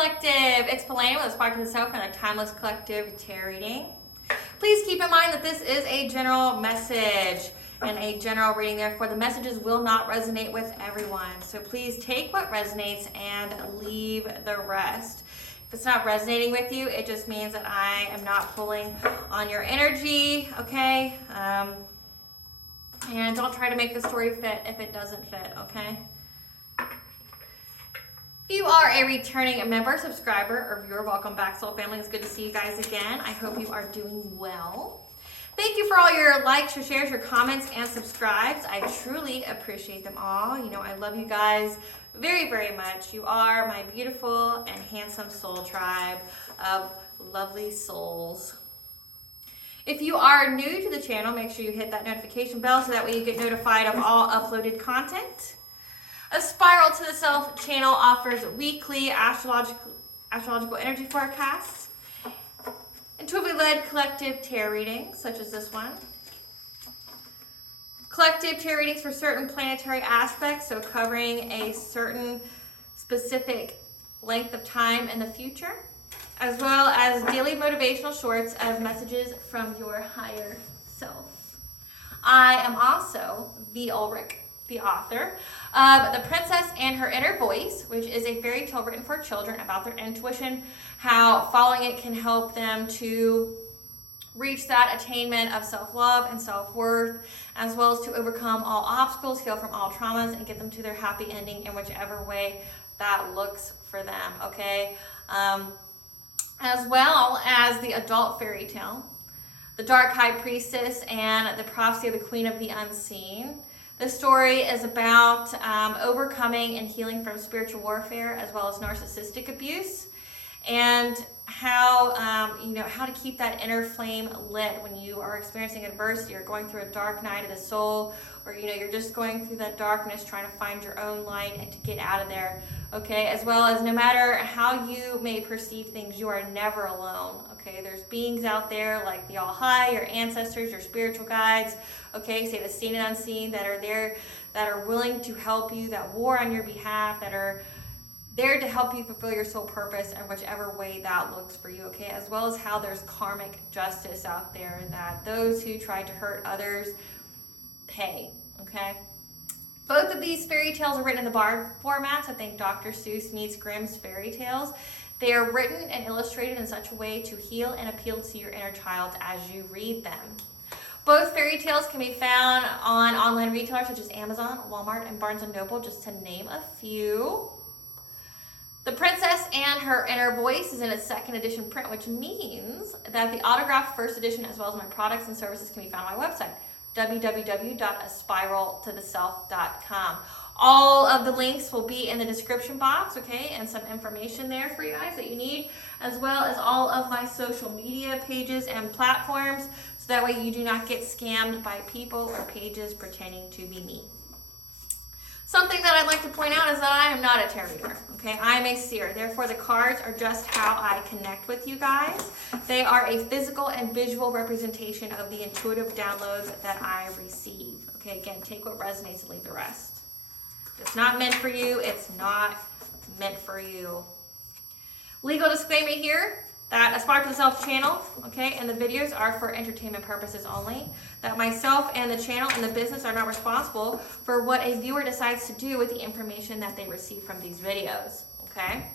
Collective. It's Pelane with Spark to the Self and a Timeless Collective Tarot reading. Please keep in mind that this is a general message and a general reading. Therefore, the messages will not resonate with everyone. So please take what resonates and leave the rest. If it's not resonating with you, it just means that I am not pulling on your energy, okay? And don't try to make the story fit if it doesn't fit, okay? If you are a returning member, subscriber, or viewer, welcome back, Soul Family. It's good to see you guys again. I hope you are doing well. Thank you for all your likes, your shares, your comments, and subscribes. I truly appreciate them all. You know, I love you guys very, very much. You are my beautiful and handsome soul tribe of lovely souls. If you are new to the channel, make sure you hit that notification bell so that way you get notified of all uploaded content. A Spiral to the Self channel offers weekly astrological energy forecasts, intuitively led collective tarot readings, such as this one. Collective tarot readings for certain planetary aspects, so covering a certain specific length of time in the future, as well as daily motivational shorts of messages from your higher self. I am also V. Ulrich, the author of The Princess and Her Inner Voice, which is a fairy tale written for children about their intuition, how following it can help them to reach that attainment of self-love and self-worth, as well as to overcome all obstacles, heal from all traumas, and get them to their happy ending in whichever way that looks for them, okay? As well as the adult fairy tale, The Dark High Priestess and The Prophecy of the Queen of the Unseen. This story is about overcoming and healing from spiritual warfare as well as narcissistic abuse, and how how to keep that inner flame lit when you are experiencing adversity or going through a dark night of the soul, or you're just going through that darkness trying to find your own light and to get out of there, okay? As well as no matter how you may perceive things, you are never alone, okay? There's beings out there like the All High, your ancestors, your spiritual guides, okay? Say the seen and unseen, that are there, that are willing to help you, that war on your behalf, that are there to help you fulfill your soul purpose in whichever way that looks for you, okay? As well as how there's karmic justice out there, that those who try to hurt others pay, okay? Both of these fairy tales are written in the bard format, so think Dr. Seuss meets Grimm's fairy tales. They are written and illustrated in such a way to heal and appeal to your inner child as you read them. Both fairy tales can be found on online retailers such as Amazon, Walmart, and Barnes & Noble, just to name a few. The Princess and Her Inner Voice is in its second edition print, which means that the autographed first edition, as well as my products and services, can be found on my website, www.aspiraltotheself.com. All of the links will be in the description box, okay, and some information there for you guys that you need, as well as all of my social media pages and platforms, so that way you do not get scammed by people or pages pretending to be me. Something that I'd like to point out is that I am not a tarot reader, okay? I am a seer. Therefore, the cards are just how I connect with you guys. They are a physical and visual representation of the intuitive downloads that I receive. Okay, again, take what resonates and leave the rest. If it's not meant for you, it's not meant for you. Legal disclaimer here that a Spark to the Self channel, okay, and the videos are for entertainment purposes only. That myself and the channel and the business are not responsible for what a viewer decides to do with the information that they receive from these videos, okay?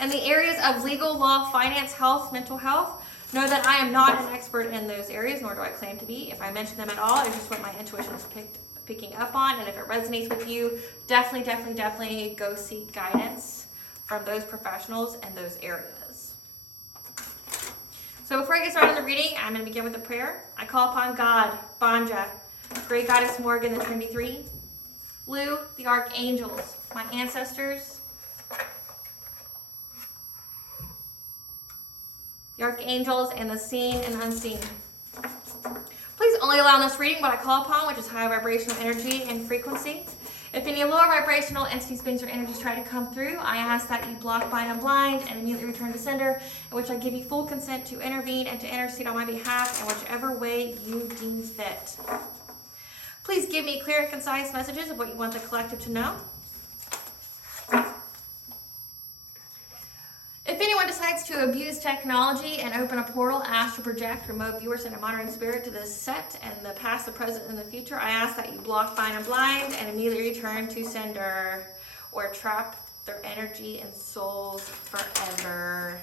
In the areas of legal, law, finance, health, mental health, know that I am not an expert in those areas, nor do I claim to be. If I mention them at all, it's just what my intuition is picking up on, and if it resonates with you, definitely go seek guidance from those professionals in those areas. So before I get started on the reading, I'm going to begin with a prayer. I call upon God, Banja, Great Goddess Morgan, the Trinity Three, Lou, the Archangels, my ancestors, the Archangels, and the seen and unseen. Please only allow in this reading what I call upon, which is high vibrational energy and frequency. If any lower vibrational entities, beings, or energies try to come through, I ask that you block, bind, unblind, and immediately return to sender, in which I give you full consent to intervene and to intercede on my behalf in whichever way you deem fit. Please give me clear and concise messages of what you want the collective to know. to abuse technology and open a portal, astral project, remote viewers, and a monitoring spirit to this set and the past, the present, and the future, I ask that you block, bind, and blind and immediately return to sender or trap their energy and souls forever.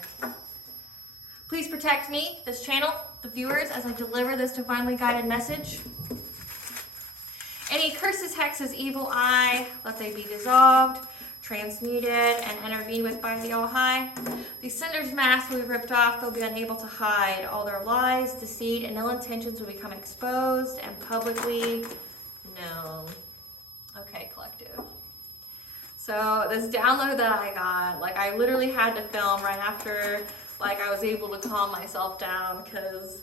Please protect me, this channel, the viewers, as I deliver this divinely guided message. Any curses, hexes, evil eye, let they be dissolved, transmuted, and intervened with by the All-High. The sender's mask will be ripped off. They'll be unable to hide. All their lies, deceit, and ill intentions will become exposed and publicly known. Okay, collective. So this download that I got, like I literally had to film right after like I was able to calm myself down, because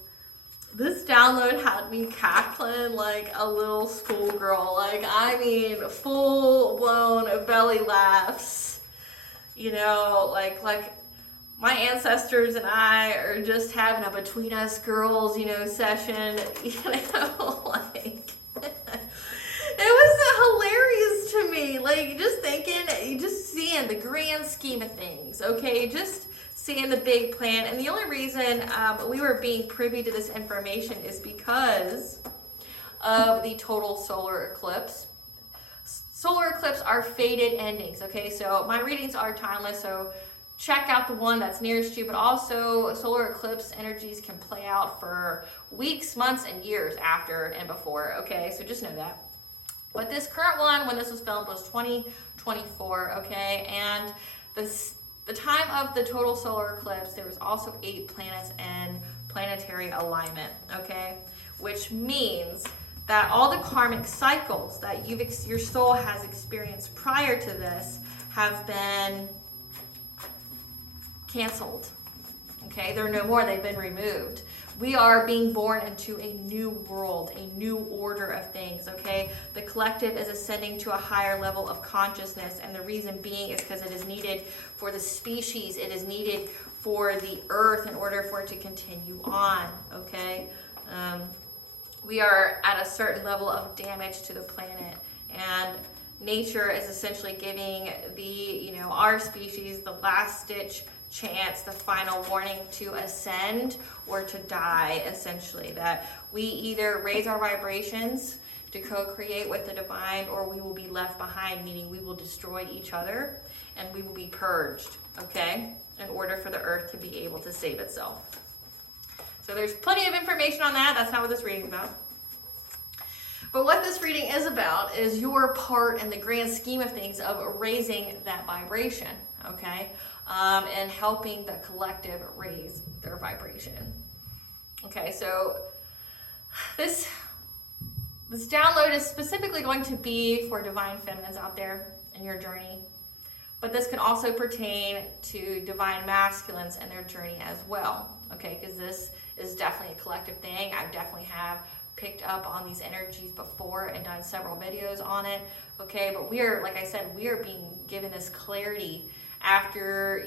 this download had me cackling like a little schoolgirl. Like, I mean, full-blown belly laughs. You know, like my ancestors and I are just having a between us girls, you know, session. You know, like it was hilarious to me. Like, just thinking, just seeing the grand scheme of things. Okay, just seeing the big plan. And the only reason we were being privy to this information is because of the total solar eclipse. Solar eclipse are fated endings, okay? So my readings are timeless, so check out the one that's nearest you, but also solar eclipse energies can play out for weeks, months, and years after and before, okay? So just know that. But this current one, when this was filmed, was 2024, okay? And the time of the total solar eclipse, there was also 8 planets in planetary alignment, okay? Which means that all the karmic cycles that your soul has experienced prior to this have been canceled, okay? They're no more, they've been removed. We are being born into a new world, a new order of things, okay? The collective is ascending to a higher level of consciousness, and the reason being is because it is needed for the species, it is needed for the earth in order for it to continue on, okay? We are at a certain level of damage to the planet, and nature is essentially giving our species the last ditch chance, the final warning to ascend or to die, essentially. That we either raise our vibrations to co-create with the divine, or we will be left behind, meaning we will destroy each other and we will be purged, okay, in order for the earth to be able to save itself. So there's plenty of information on that. That's not what this reading is about. But what this reading is about is your part in the grand scheme of things of raising that vibration, okay? And helping the collective raise their vibration. Okay, so this download is specifically going to be for divine feminines out there in your journey, but this can also pertain to divine masculines and their journey as well, okay? Because this is definitely a collective thing. I definitely have picked up on these energies before and done several videos on it, okay? But we are, like I said, we are being given this clarity after,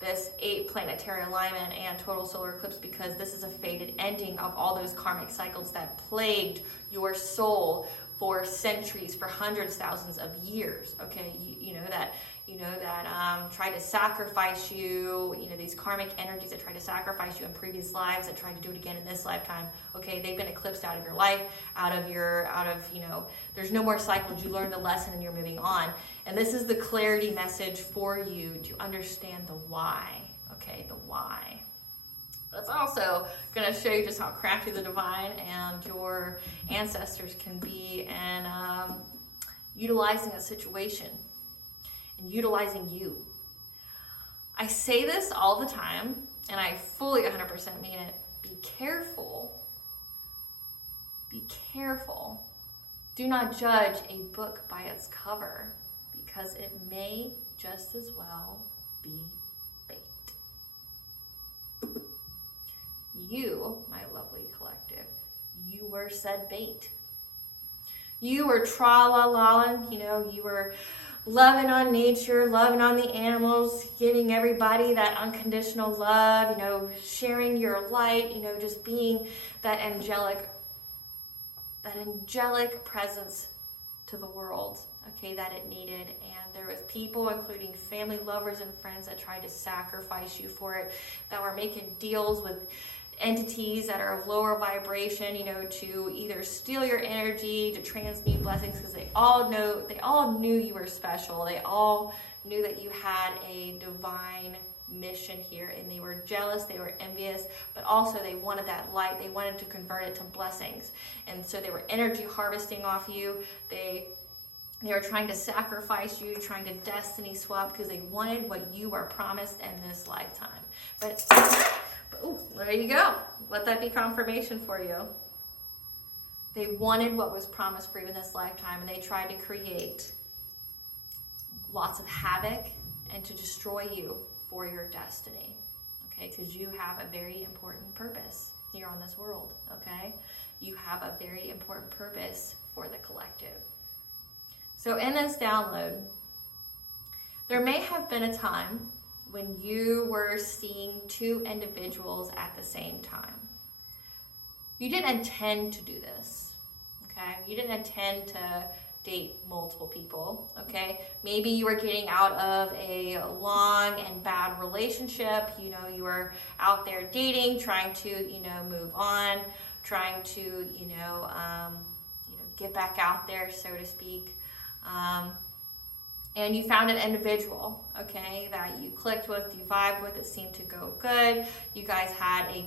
this 8 planetary alignment and total solar eclipse, because this is a fated ending of all those karmic cycles that plagued your soul for centuries, for hundreds, thousands of years, okay? That tried to sacrifice you, these karmic energies that tried to sacrifice you in previous lives, that tried to do it again in this lifetime, okay? They've been eclipsed out of your life, there's no more cycles. You learned the lesson and you're moving on. And this is the clarity message for you to understand the why, okay? The why. That's also going to show you just how crafty the divine and your ancestors can be in utilizing a situation and utilizing you. I say this all the time, and I fully 100% mean it. Be careful. Be careful. Do not judge a book by its cover, because it may just as well be bait. You, my lovely collective, you were said bait. You were tra-la-la-ing, you were loving on nature, loving on the animals, giving everybody that unconditional love, sharing your light, just being that angelic presence to the world, okay, that it needed. And there was people, including family, lovers, and friends, that tried to sacrifice you for it, that were making deals with entities that are of lower vibration, to either steal your energy, to transmute blessings, because they all knew you were special. They all knew that you had a divine mission here, and they were jealous, they were envious, but also they wanted that light. They wanted to convert it to blessings, and so they were energy harvesting off you. They were trying to sacrifice you, trying to destiny swap, because they wanted what you were promised in this lifetime. But there you go. Let that be confirmation for you. They wanted what was promised for you in this lifetime, and they tried to create lots of havoc and to destroy you for your destiny, okay? Because you have a very important purpose here on this world, okay? You have a very important purpose for the collective. So in this download, there may have been a time when you were seeing two individuals at the same time. You didn't intend to do this, okay? You didn't intend to date multiple people, okay? Maybe you were getting out of a long and bad relationship. You were out there dating, trying to, move on, trying to, get back out there, so to speak. And you found an individual, okay, that you clicked with, you vibed with, it seemed to go good. You guys had a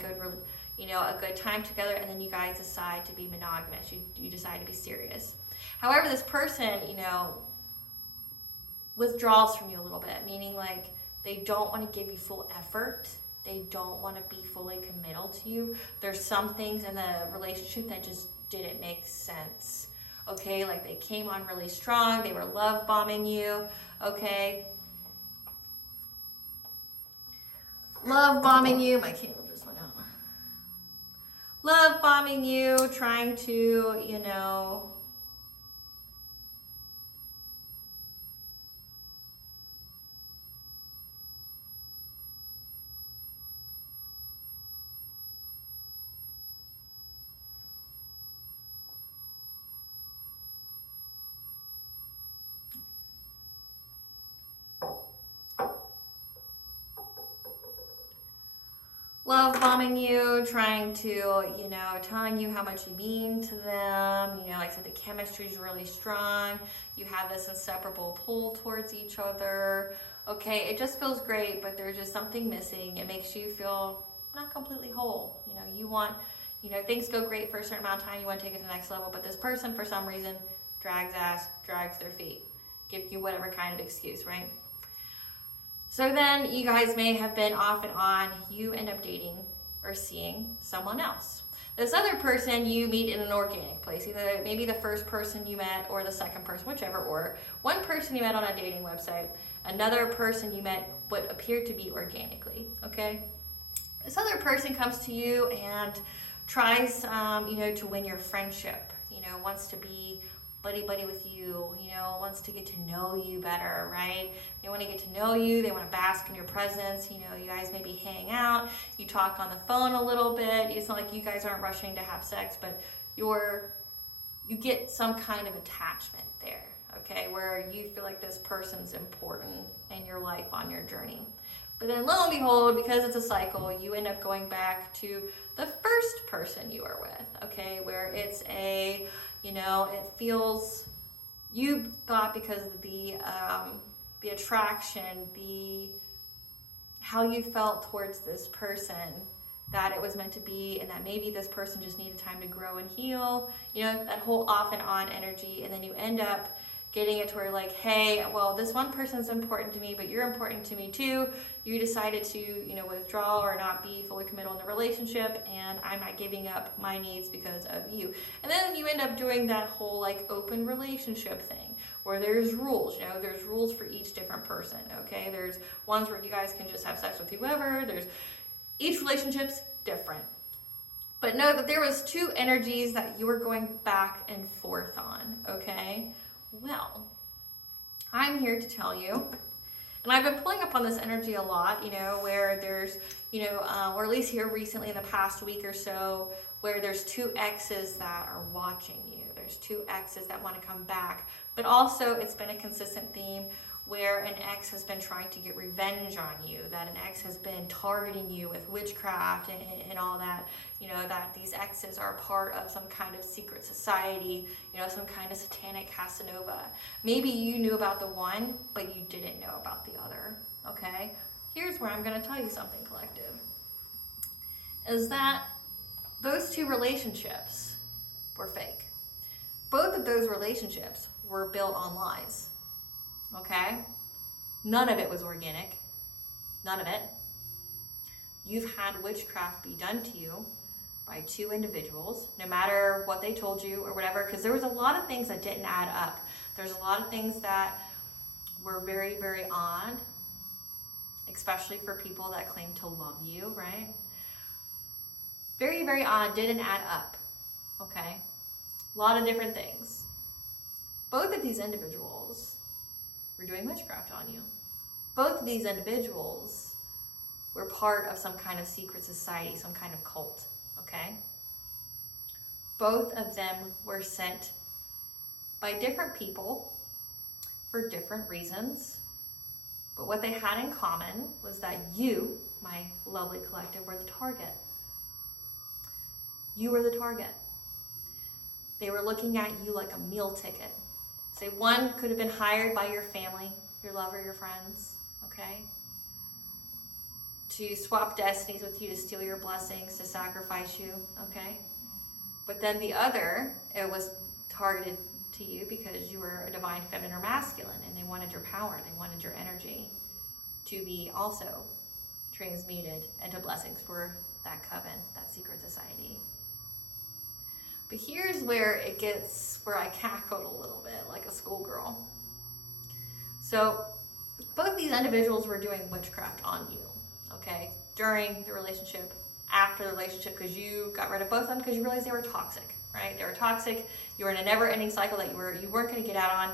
good time together, and then you guys decide to be monogamous. You decide to be serious. However, this person, withdraws from you a little bit, meaning like they don't want to give you full effort. They don't want to be fully committal to you. There's some things in the relationship that just didn't make sense. Okay, like they came on really strong. They were love bombing you. Okay. Love bombing you. My candle just went out. Love bombing you, trying to, love bombing you, trying to, telling you how much you mean to them. Like I said, the chemistry is really strong. You have this inseparable pull towards each other. Okay, it just feels great, but there's just something missing. It makes you feel not completely whole. You want, things go great for a certain amount of time. You want to take it to the next level, but this person, for some reason, drags ass, drags their feet, give you whatever kind of excuse, right? So then you guys may have been off and on. You end up dating or seeing someone else. This other person you meet in an organic place, either maybe the first person you met or the second person, whichever order. One person you met on a dating website, another person you met what appeared to be organically, okay? This other person comes to you and tries, to win your friendship, wants to be buddy with you, wants to get to know you better, right? They want to get to know you. They want to bask in your presence. You guys maybe hang out. You talk on the phone a little bit. It's not like you guys aren't rushing to have sex, but you get some kind of attachment there, okay, where you feel like this person's important in your life on your journey. But then lo and behold, because it's a cycle, you end up going back to the first person you were with, okay, where it's a, it feels, you thought because of the attraction, how you felt towards this person, that it was meant to be, and that maybe this person just needed time to grow and heal, that whole off and on energy. And then you end up getting it to where like, hey, well, this one person's important to me, but you're important to me too. You decided to, withdraw or not be fully committal in the relationship, and I'm not giving up my needs because of you. And then you end up doing that whole like open relationship thing where there's rules, there's rules for each different person, okay? There's ones where you guys can just have sex with whoever. Each relationship's different. But know that there was two energies that you were going back and forth on, okay? Well, I'm here to tell you, and I've been pulling up on this energy a lot, where there's, or at least here recently in the past week or so, where there's two exes that are watching you. There's two exes that want to come back, but also it's been a consistent theme where an ex has been trying to get revenge on you, that an ex has been targeting you with witchcraft and all that, that these exes are part of some kind of secret society, some kind of satanic Casanova. Maybe you knew about the one, but you didn't know about the other, okay? Here's where I'm going to tell you something, collective, is that those two relationships were fake. Both of those relationships were built on lies. Okay? None of it was organic. None of it. You've had witchcraft be done to you by two individuals, no matter what they told you or whatever, because there was a lot of things that didn't add up. There's a lot of things that were very, very odd, especially for people that claim to love you, right? Very, very odd, didn't add up. Okay? A lot of different things. Both of these individuals were doing witchcraft on you. Both of these individuals were part of some kind of secret society, some kind of cult, okay? Both of them were sent by different people for different reasons, but what they had in common was that you, my lovely collective, were the target. You were the target. They were looking at you like a meal ticket. Say one could have been hired by your family, your lover, your friends, okay? To swap destinies with you, to steal your blessings, to sacrifice you, okay? But then the other, it was targeted to you because you were a divine feminine or masculine, and they wanted your power, they wanted your energy to be also transmuted into blessings for that coven, that secret society. But here's where it gets, where I cackled a little bit like a schoolgirl. So both these individuals were doing witchcraft on you, okay? During the relationship, after the relationship, because you got rid of both of them because you realized they were toxic, right? They were toxic. You were in a never-ending cycle that you weren't going to get out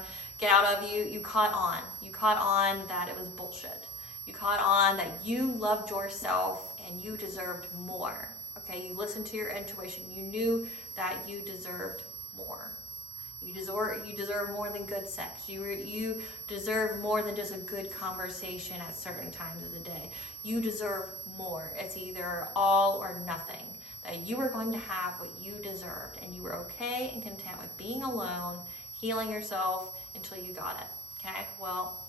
of. You caught on. You caught on that it was bullshit. You caught on that you loved yourself and you deserved more. Okay, you listened to your intuition. You knew that you deserved more. You deserve more than good sex. You deserve more than just a good conversation at certain times of the day. You deserve more. It's either all or nothing. That you were going to have what you deserved, and you were okay and content with being alone, healing yourself until you got it. Okay? Well,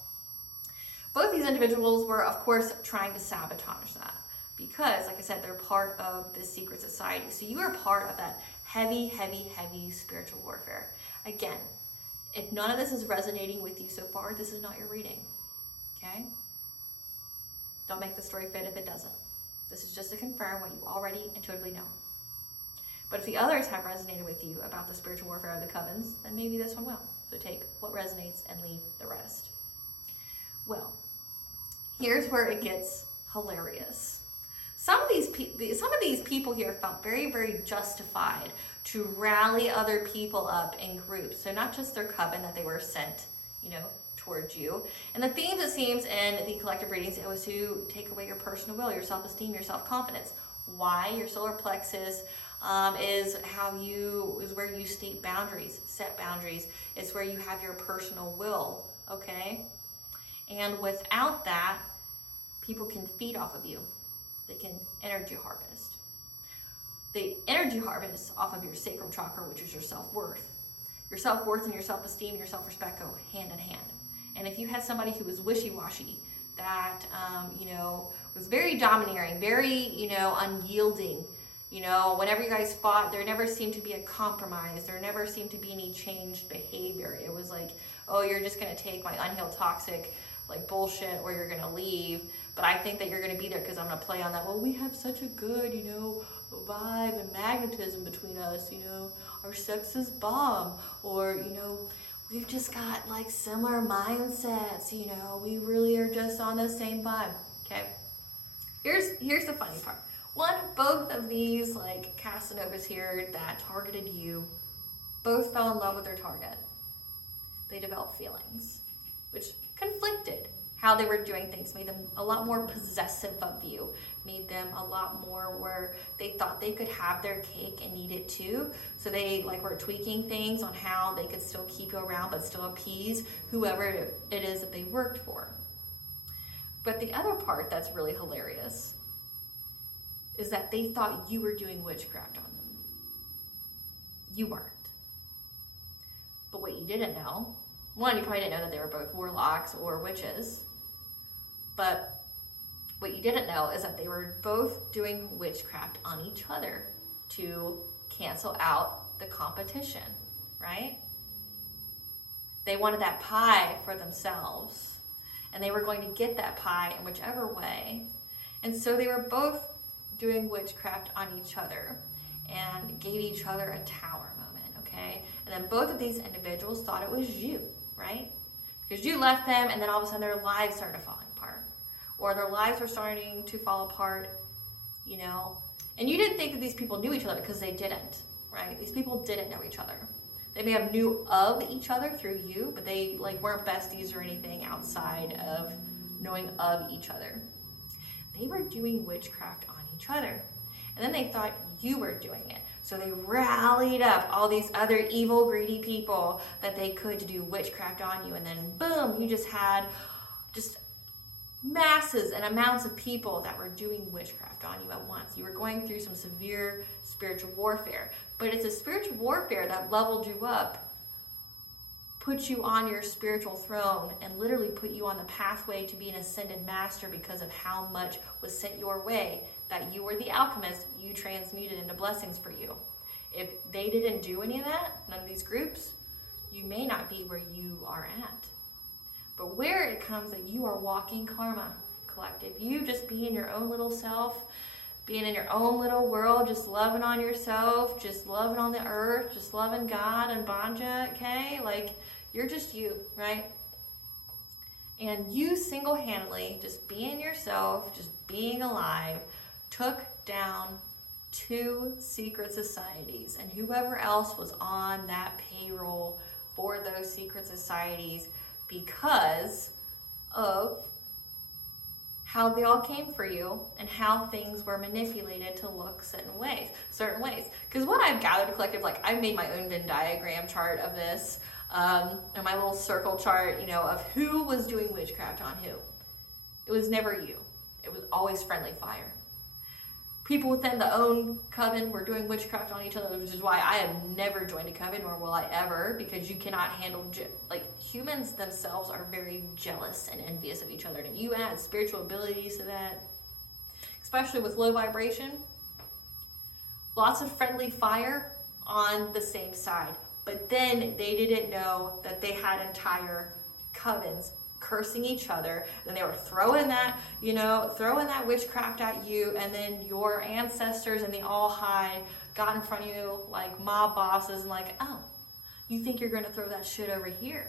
both these individuals were, of course, trying to sabotage that. Because, like I said, they're part of this secret society. So you are part of that heavy, heavy, heavy spiritual warfare. Again, if none of this is resonating with you so far, this is not your reading. Okay? Don't make the story fit if it doesn't. This is just to confirm what you already intuitively know. But if the others have resonated with you about the spiritual warfare of the Covens, then maybe this one will. So take what resonates and leave the rest. Well, here's where it gets hilarious. Some of these people here felt very, very justified to rally other people up in groups. So not just their coven that they were sent, towards you. And the themes, it seems, in the collective readings, it was to take away your personal will, your self-esteem, your self-confidence. Why? Your solar plexus is where you state boundaries, set boundaries. It's where you have your personal will, okay? And without that, people can feed off of you. They can energy harvest. They energy harvest off of your sacral chakra, which is your self-worth. Your self-worth and your self-esteem and your self-respect go hand in hand. And if you had somebody who was wishy-washy, that, was very domineering, very, unyielding, whenever you guys fought, there never seemed to be a compromise. There never seemed to be any changed behavior. It was like, oh, you're just going to take my unhealed toxic, bullshit, or you're going to leave. But I think that you're going to be there because I'm going to play on that. Well, we have such a good, vibe and magnetism between us, our sex is bomb, or, we've just got similar mindsets, we really are just on the same vibe. Okay. Here's the funny part. Both of these Casanovas here that targeted you, both fell in love with their target. They developed feelings, which conflicted. how they were doing things made them a lot more possessive of you, made them a lot more where they thought they could have their cake and eat it too. So they like were tweaking things on how they could still keep you around but still appease whoever it is that they worked for. But the other part that's really hilarious is that they thought you were doing witchcraft on them. You weren't. But what you didn't know, one, you probably didn't know that they were both warlocks or witches. But what you didn't know is that they were both doing witchcraft on each other to cancel out the competition, right? They wanted that pie for themselves, and they were going to get that pie in whichever way. And so they were both doing witchcraft on each other and gave each other a tower moment, okay? And then both of these individuals thought it was you, right? Because you left them, and then all of a sudden their lives started falling apart. Or their lives were starting to fall apart, you know? And you didn't think that these people knew each other, because they didn't, right? These people didn't know each other. They may have knew of each other through you, but they like weren't besties or anything outside of knowing of each other. They were doing witchcraft on each other. And then they thought you were doing it. So they rallied up all these other evil, greedy people that they could to do witchcraft on you. And then boom, you just had just masses and amounts of people that were doing witchcraft on you at once. You were going through some severe spiritual warfare. But it's a spiritual warfare that leveled you up, put you on your spiritual throne, and literally put you on the pathway to be an ascended master because of how much was sent your way, that you were the alchemist, you transmuted into blessings for you. If they didn't do any of that, none of these groups, you may not be where you are at. But where it comes that you are walking karma collective, you just being your own little self, being in your own little world, just loving on yourself, just loving on the earth, just loving God and Banja, okay? Like, you're just you, right? And you single-handedly, just being yourself, just being alive, took down 2 secret societies. And whoever else was on that payroll for those secret societies because of how they all came for you and how things were manipulated to look certain ways. Because what I've gathered collective, like I've made my own Venn diagram chart of this, and my little circle chart, you know, of who was doing witchcraft on who. It was never you. It was always friendly fire. People within the own coven were doing witchcraft on each other, which is why I have never joined a coven, nor will I ever, because you cannot handle, humans themselves are very jealous and envious of each other. And if you add spiritual abilities to that, especially with low vibration, lots of friendly fire on the same side. But then they didn't know that they had entire covens cursing each other, and they were throwing that witchcraft at you, and then your ancestors and the All High got in front of you like mob bosses and like, oh, you think you're going to throw that shit over here?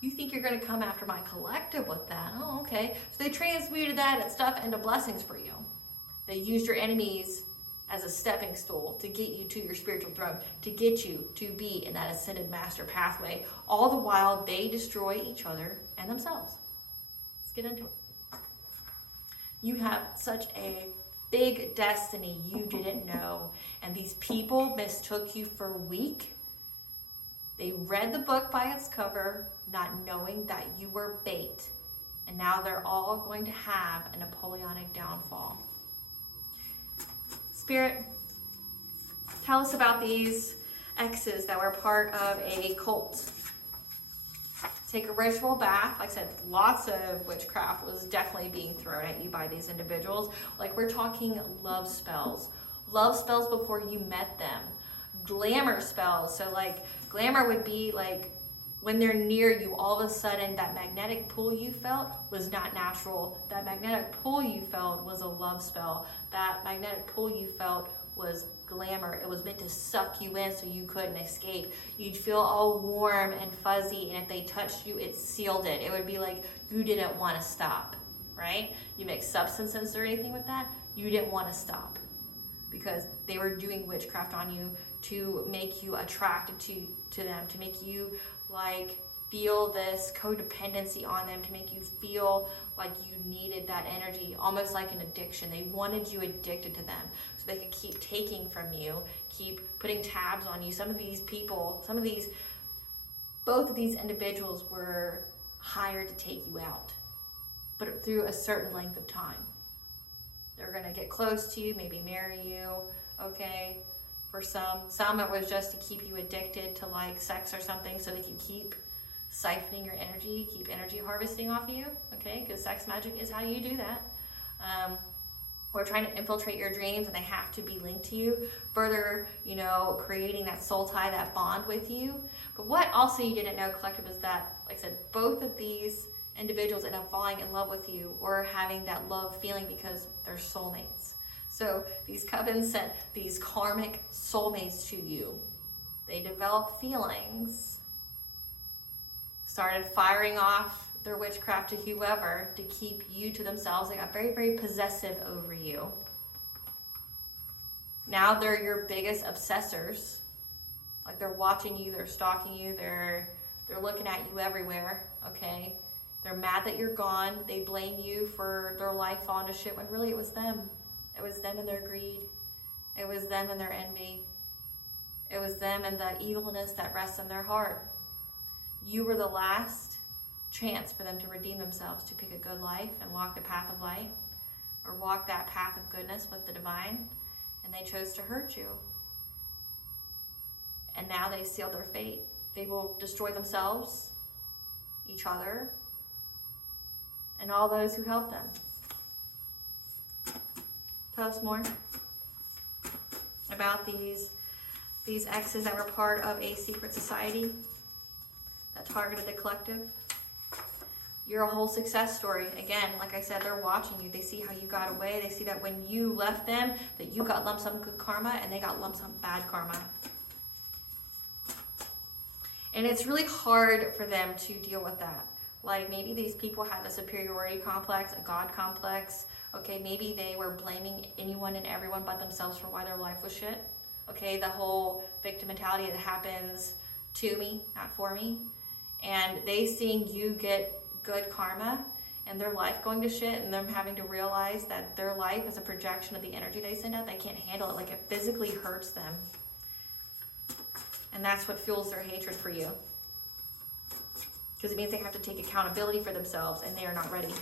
You think you're going to come after my collective with that? Oh, okay. So they transmuted that and stuff into blessings for you. They used your enemies as a stepping stool to get you to your spiritual throne, to get you to be in that ascended master pathway, all the while they destroy each other and themselves. Let's get into it. You have such a big destiny you didn't know, and these people mistook you for weak. They read the book by its cover, not knowing that you were bait, and now they're all going to have a Napoleonic downfall. Spirit, tell us about these exes that were part of a cult. Take a ritual bath. Like I said, lots of witchcraft was definitely being thrown at you by these individuals. Like we're talking love spells before you met them. Glamour spells. So like glamour would be like when they're near you, all of a sudden that magnetic pull you felt was not natural. That magnetic pull you felt was a love spell. That magnetic pull you felt was glamour. It was meant to suck you in so you couldn't escape. You'd feel all warm and fuzzy, and if they touched you, it sealed it. It would be like you didn't want to stop, right? You mix substances or anything with that, you didn't want to stop because they were doing witchcraft on you to make you attracted to them, to make you like feel this codependency on them, to make you feel like you needed that energy, almost like an addiction. They wanted you addicted to them so they could keep taking from you, keep putting tabs on you. Both of these individuals were hired to take you out, but through a certain length of time. They're gonna get close to you, maybe marry you, okay? For some it was just to keep you addicted to like sex or something, so they could keep siphoning your energy, keep energy harvesting off of you, okay? Because sex magic is how you do that. Or trying to infiltrate your dreams, and they have to be linked to you, further, creating that soul tie, that bond with you. But what also you didn't know, collective, is that, like I said, both of these individuals end up falling in love with you or having that love feeling because they're soulmates. So these covens sent these karmic soulmates to you. They developed feelings, started firing off their witchcraft to whoever to keep you to themselves. They got very, very possessive over you. Now they're your biggest obsessors. Like, they're watching you, they're stalking you, they're looking at you everywhere, okay? They're mad that you're gone. They blame you for their life falling to shit when really it was them. It was them and their greed. It was them and their envy. It was them and the evilness that rests in their heart. You were the last chance for them to redeem themselves, to pick a good life and walk the path of light, or walk that path of goodness with the divine, and they chose to hurt you. And now they sealed their fate. They will destroy themselves, each other, and all those who help them. Tell us more about these exes that were part of a secret society that targeted the collective. You're a whole success story. Again, like I said, they're watching you. They see how you got away. They see that when you left them, that you got lump sum good karma and they got lump sum bad karma. And it's really hard for them to deal with that. Like, maybe these people had a superiority complex, a God complex. Okay, maybe they were blaming anyone and everyone but themselves for why their life was shit. Okay, the whole victim mentality, it happens to me, not for me. And they seeing you get good karma and their life going to shit, and them having to realize that their life is a projection of the energy they send out. They can't handle it. Like, it physically hurts them. And that's what fuels their hatred for you. Because it means they have to take accountability for themselves, and they are not ready.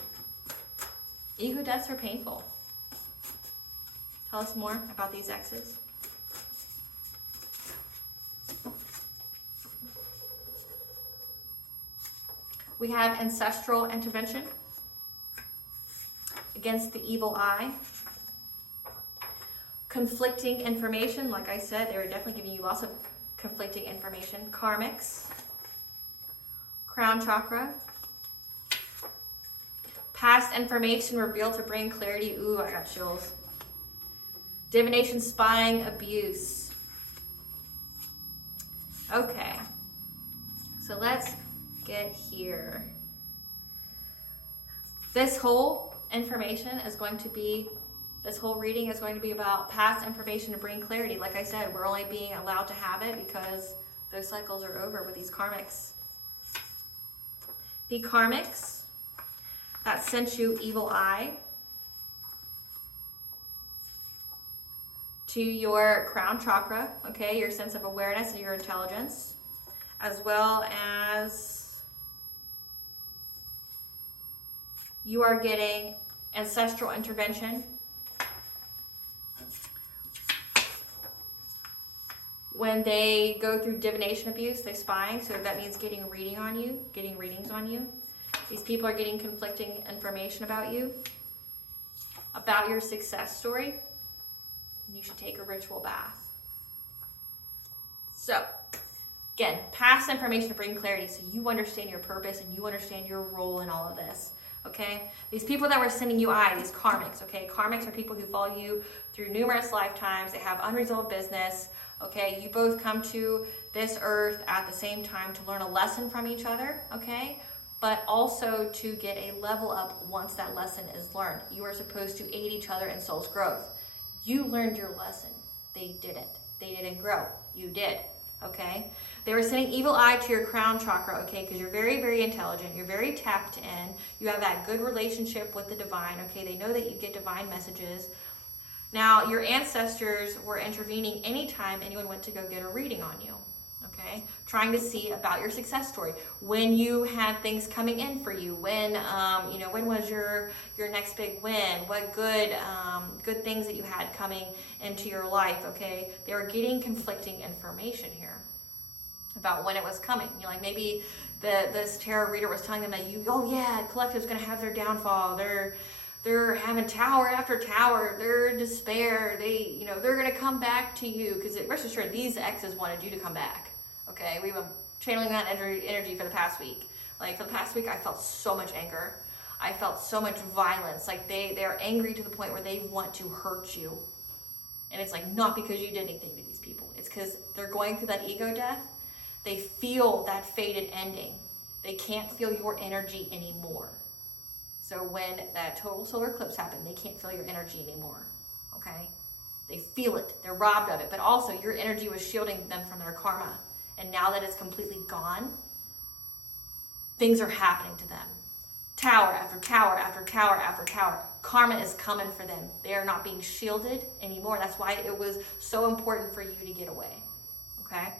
Ego deaths are painful. Tell us more about these exes. We have ancestral intervention against the evil eye. Conflicting information, like I said, they were definitely giving you lots of conflicting information. Karmics. Crown chakra. Past information revealed to bring clarity. Ooh, I got chills. Divination, spying, abuse. Okay. So let's get here. This whole information is going to be, this whole reading is going to be about past information to bring clarity. Like I said, we're only being allowed to have it because those cycles are over with these karmics. The karmics that sent you evil eye to your crown chakra, okay, your sense of awareness and your intelligence, as well as you are getting ancestral intervention when they go through divination abuse. They spying, so that means getting readings on you. These people are getting conflicting information about you, about your success story. You should take a ritual bath. So, again, past information to bring clarity, so you understand your purpose and you understand your role in all of this. Okay, these people that were sending you these karmics, okay, karmics are people who follow you through numerous lifetimes. They have unresolved business. Okay, you both come to this earth at the same time to learn a lesson from each other, okay, but also to get a level up once that lesson is learned. You are supposed to aid each other in soul's growth. You learned your lesson. They didn't. They didn't grow. You did. okay? They were sending evil eye to your crown chakra, okay, because you're very, very intelligent. You're very tapped in. You have that good relationship with the divine, okay? They know that you get divine messages. Now, your ancestors were intervening anytime anyone went to go get a reading on you, okay? Trying to see about your success story. When you had things coming in for you, when, when was your next big win? What good things that you had coming into your life, okay? They were getting conflicting information here about when it was coming. Maybe this tarot reader was telling them that collective's gonna have their downfall. They're having tower after tower. They're in despair. They're gonna come back to you, because rest assured, these exes wanted you to come back. Okay, we've been channeling that energy for the past week. For the past week, I felt so much anger. I felt so much violence. They're angry to the point where they want to hurt you. And it's not because you did anything to these people. It's because they're going through that ego death. They feel that fated ending. They can't feel your energy anymore. So when that total solar eclipse happened, they can't feel your energy anymore, okay? They feel it, they're robbed of it, but also your energy was shielding them from their karma. And now that it's completely gone, things are happening to them. Tower after tower after tower after tower. Karma is coming for them. They are not being shielded anymore. That's why it was so important for you to get away, okay?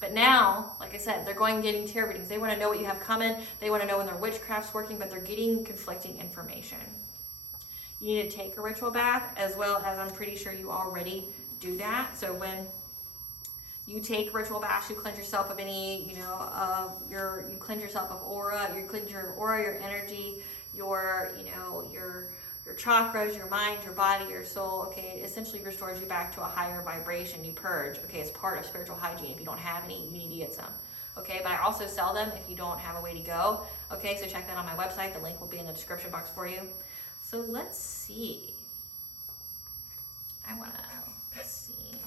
But now, like I said, they're going and getting tarot readings. They want to know what you have coming. They want to know when their witchcraft's working, but they're getting conflicting information. You need to take a ritual bath, as well as I'm pretty sure you already do that. So when you take ritual baths, you cleanse yourself of any, you cleanse yourself of aura, you cleanse your aura, your energy, your chakras, your mind, your body, your soul, okay? It essentially restores you back to a higher vibration. You purge, okay? It's part of spiritual hygiene. If you don't have any, you need to get some, okay? But I also sell them if you don't have a way to go, okay? So check that on my website. The link will be in the description box for you. So let's see. Let's see.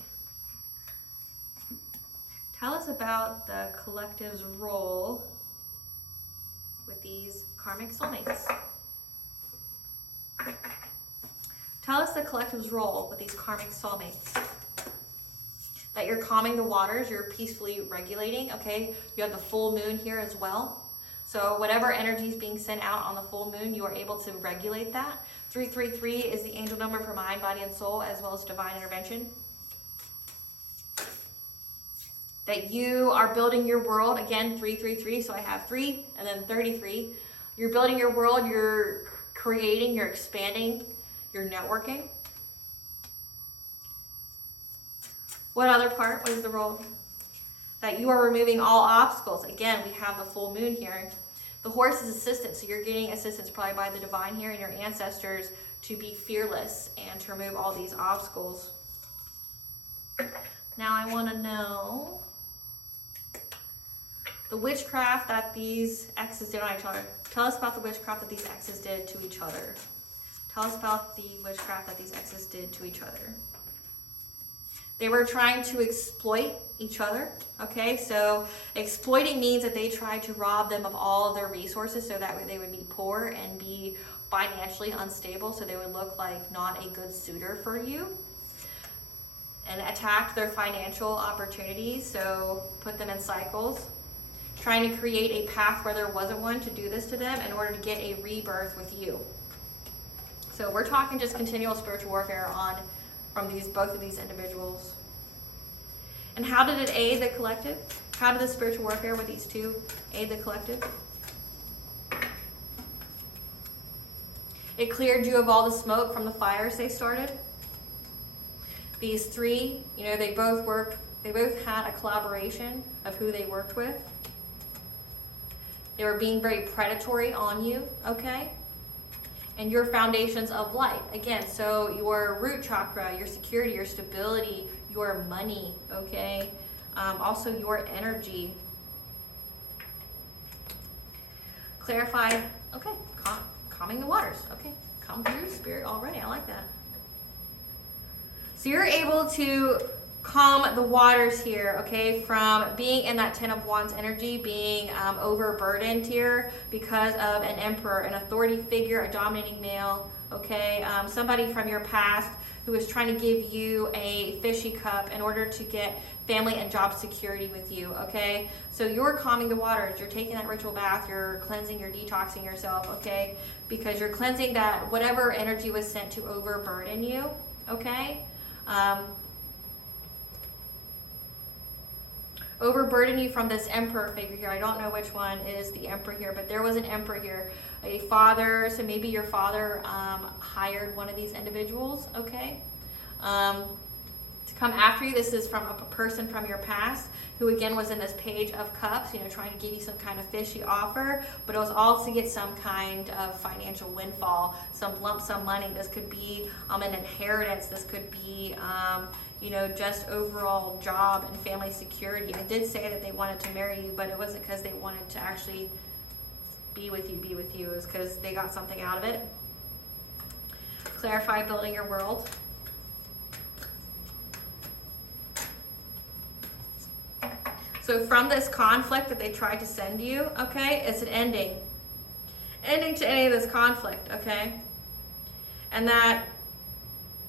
Tell us about the collective's role with these karmic soulmates. Tell us the collective's role with these karmic soulmates. That you're calming the waters, you're peacefully regulating, okay? You have the full moon here as well. So whatever energy is being sent out on the full moon, you are able to regulate that. 333 is the angel number for mind, body, and soul, as well as divine intervention. That you are building your world, again, 333, so I have 3 and then 33. You're building your world, you're creating, you're expanding, you're networking. What other part was the role? That you are removing all obstacles. Again, we have the full moon here. The horse is assistance, so you're getting assistance probably by the divine here and your ancestors to be fearless and to remove all these obstacles. Now I want to know the witchcraft that these exes did on each other. Tell us about the witchcraft that these exes did to each other. Tell us about the witchcraft that these exes did to each other. They were trying to exploit each other, okay? So exploiting means that they tried to rob them of all of their resources so that way they would be poor and be financially unstable, so they would look like not a good suitor for you. And attacked their financial opportunities, so put them in cycles. Trying to create a path where there wasn't one to do this to them in order to get a rebirth with you. So we're talking just continual spiritual warfare from both of these individuals. And how did it aid the collective? How did the spiritual warfare with these two aid the collective? It cleared you of all the smoke from the fires they started. These three, they both had a collaboration of who they worked with. They were being very predatory on you, okay? And your foundations of life. Again, so your root chakra, your security, your stability, your money, okay? Also your energy. Clarify, okay, calming the waters. Okay, calm through spirit already, I like that. So you're able to calm the waters here, okay, from being in that Ten of Wands energy, being overburdened here because of an emperor, an authority figure, a dominating male, okay, somebody from your past who is trying to give you a fishy cup in order to get family and job security with you, okay? So you're calming the waters, you're taking that ritual bath, you're cleansing, you're detoxing yourself, okay? Because you're cleansing that whatever energy was sent to overburden you, okay? Overburden you from this emperor figure here. I don't know which one is the emperor here, but there was an emperor here, a father. So maybe your father hired one of these individuals, okay, to come after you. This is from a person from your past who again was in this Page of Cups, you know, trying to give you some kind of fishy offer, but it was all to get some kind of financial windfall, some lump sum money. This could be an inheritance. This could be you know, just overall job and family security. I did say that they wanted to marry you, but it wasn't because they wanted to actually be with you. It was because they got something out of it. Clarify building your world. So from this conflict that they tried to send you, okay, it's an ending. Ending to any of this conflict, okay? And that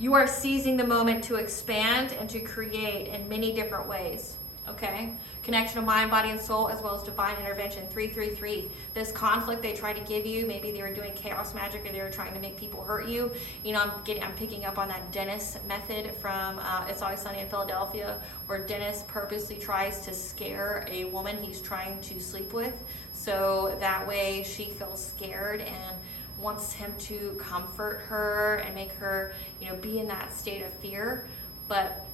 you are seizing the moment to expand and to create in many different ways, okay? Connection of mind, body, and soul, as well as divine intervention. 333. This conflict they tried to give you, maybe they were doing chaos magic or they were trying to make people hurt you. You know, I'm picking up on that Dennis method from It's Always Sunny in Philadelphia, where Dennis purposely tries to scare a woman he's trying to sleep with, so that way she feels scared and wants him to comfort her and make her, you know, be in that state of fear. But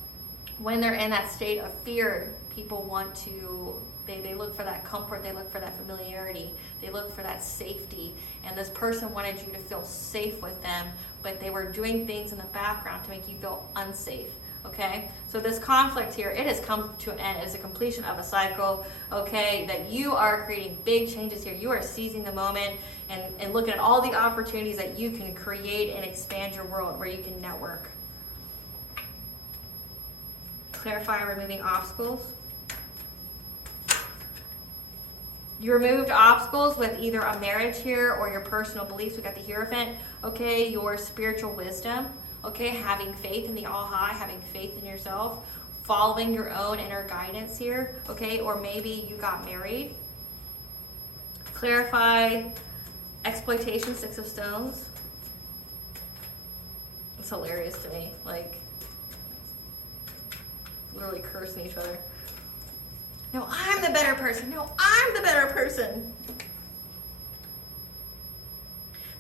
when they're in that state of fear, people want to, they look for that comfort, they look for that familiarity, they look for that safety. And this person wanted you to feel safe with them, but they were doing things in the background to make you feel unsafe. Okay, so this conflict here, it has come to an end. It is a completion of a cycle, okay, that you are creating big changes here. You are seizing the moment and looking at all the opportunities that you can create and expand your world, where you can network. Clarify removing obstacles. You removed obstacles with either a marriage here or your personal beliefs. We got the Hierophant, okay, your spiritual wisdom. Okay, having faith in the All High, having faith in yourself, following your own inner guidance here, okay, or maybe you got married. Clarify exploitation, Six of Stones. It's hilarious to me, like literally cursing each other. No, I'm the better person. No, I'm the better person.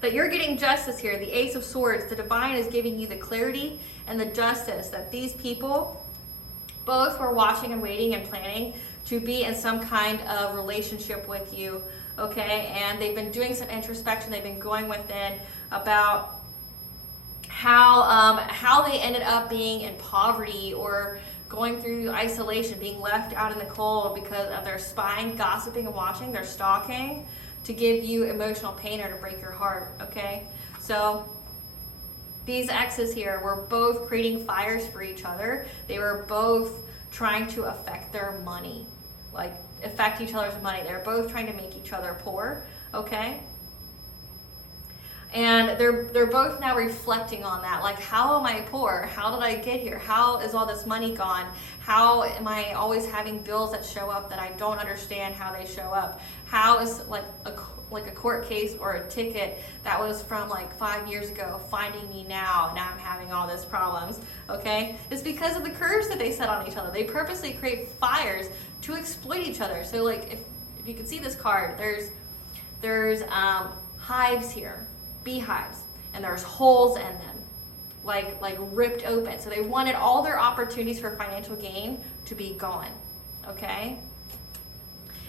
That you're getting justice here, the Ace of Swords. The divine is giving you the clarity and the justice that these people both were watching and waiting and planning to be in some kind of relationship with you, okay? And they've been doing some introspection. They've been going within about how they ended up being in poverty or going through isolation, being left out in the cold because of their spying, gossiping, and watching, their stalking, to give you emotional pain or to break your heart, okay? So these exes here were both creating fires for each other. They were both trying to affect their money, like affect each other's money. They're both trying to make each other poor, okay? And they're both now reflecting on that, like, how am I poor? How did I get here? How is all this money gone? How am I always having bills that show up that I don't understand how they show up? How is like a court case or a ticket that was from like 5 years ago finding me now? Now I'm having all these problems, okay? It's because of the curves that they set on each other. They purposely create fires to exploit each other. So like if you can see this card, there's hives here. Beehives, and there's holes in them, like ripped open. So they wanted all their opportunities for financial gain to be gone, okay?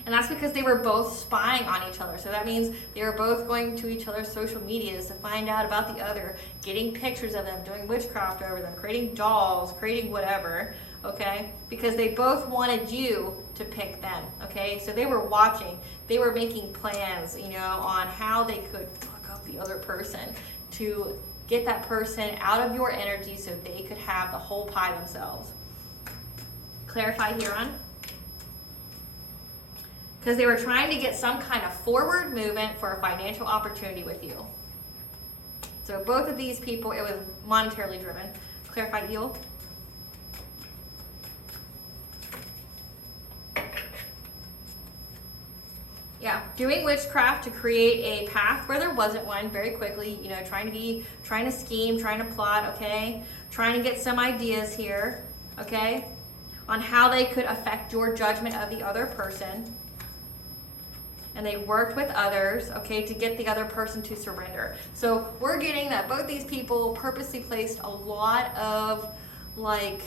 And that's because they were both spying on each other. So that means they were both going to each other's social medias to find out about the other, getting pictures of them, doing witchcraft over them, creating dolls, creating whatever, okay? Because they both wanted you to pick them, okay? So they were watching, they were making plans, you know, on how they could fuck up the other person to get that person out of your energy so they could have the whole pie themselves. Clarify Huron. Because they were trying to get some kind of forward movement for a financial opportunity with you. So both of these people, it was monetarily driven. Clarify Eel. Yeah, doing witchcraft to create a path where there wasn't one very quickly, you know, trying to scheme, trying to plot, okay? Trying to get some ideas here, okay? On how they could affect your judgment of the other person. And they worked with others, okay, to get the other person to surrender. So we're getting that both these people purposely placed a lot of like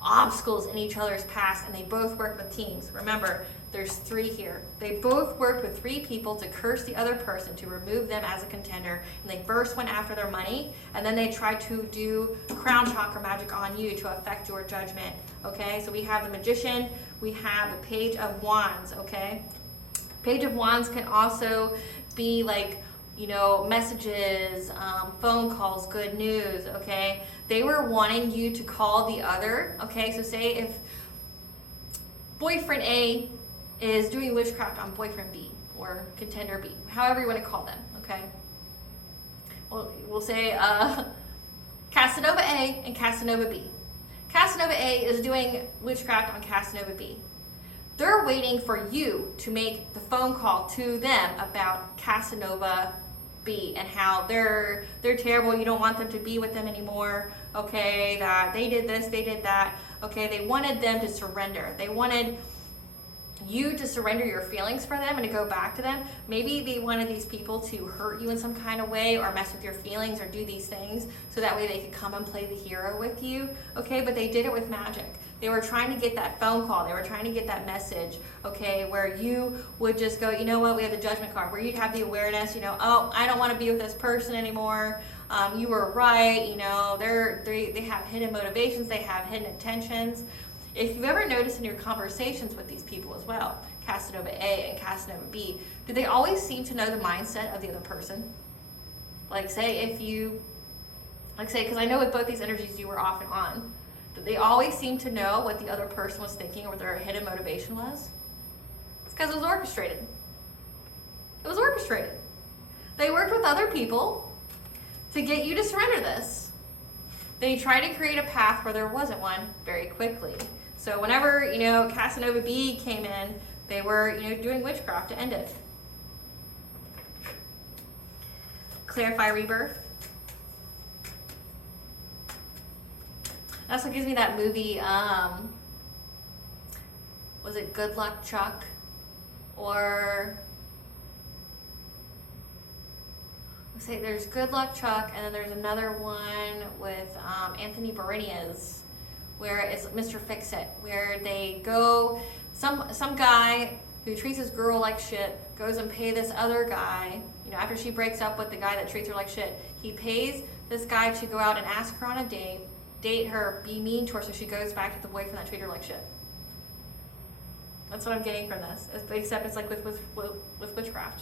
obstacles in each other's path, and they both worked with teams. Remember, there's 3 here. They both worked with 3 people to curse the other person, to remove them as a contender. And they first went after their money, and then they tried to do crown chakra magic on you to affect your judgment, okay? So we have the Magician, we have the Page of Wands, okay? Page of Wands can also be like, you know, messages, phone calls, good news, okay? They were wanting you to call the other, okay? So say if boyfriend A is doing witchcraft on boyfriend B or contender B, however you want to call them, okay? We'll say Casanova A and Casanova B. Casanova A is doing witchcraft on Casanova B. They're waiting for you to make the phone call to them about Casanova B and how they're terrible, you don't want them to be with them anymore, okay, that they did this, they did that, okay, they wanted them to surrender. They wanted you to surrender your feelings for them and to go back to them. Maybe they wanted these people to hurt you in some kind of way or mess with your feelings or do these things so that way they could come and play the hero with you, okay, but they did it with magic. They were trying to get that phone call. They were trying to get that message, okay, where you would just go, you know what, we have the judgment card, where you'd have the awareness, you know, oh, I don't want to be with this person anymore. You were right, you know, they have hidden motivations, they have hidden intentions. If you've ever noticed in your conversations with these people as well, Casanova A and Casanova B, do they always seem to know the mindset of the other person? Like say because I know with both these energies you were off and on, did they always seem to know what the other person was thinking or what their hidden motivation was? It's because it was orchestrated. It was orchestrated. They worked with other people to get you to surrender this. They tried to create a path where there wasn't one very quickly. So whenever, you know, Casanova B came in, they were, you know, doing witchcraft to end it. Clarify Rebirth. That's what gives me that movie, was it Good Luck Chuck? Or, let's say there's Good Luck Chuck, and then there's another one with Anthony Berenias, where it's Mr. Fix-It, where they go, some guy who treats his girl like shit goes and pay this other guy, you know, after she breaks up with the guy that treats her like shit, he pays this guy to go out and ask her on a date her, be mean to her so she goes back to the boyfriend that treated her like shit. That's what I'm getting from this, except it's like with witchcraft.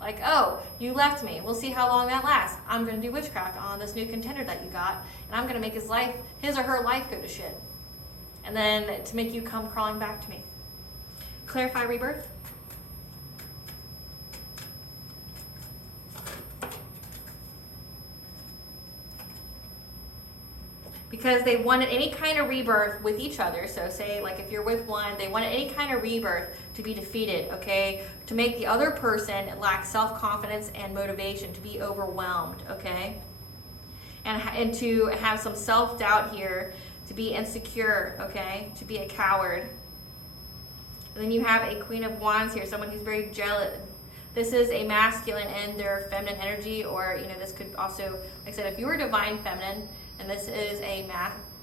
Like, oh, you left me. We'll see how long that lasts. I'm going to do witchcraft on this new contender that you got, and I'm going to make his or her life go to shit. And then to make you come crawling back to me. Clarify Rebirth. Because they wanted any kind of rebirth with each other. So say like if you're with one, they wanted any kind of rebirth to be defeated, okay? To make the other person lack self-confidence and motivation, to be overwhelmed, okay? And to have some self-doubt here, to be insecure, okay? To be a coward. And then you have a Queen of Wands here, someone who's very jealous. This is a masculine and their feminine energy, or, you know, this could also, like I said, if you were divine feminine, and this is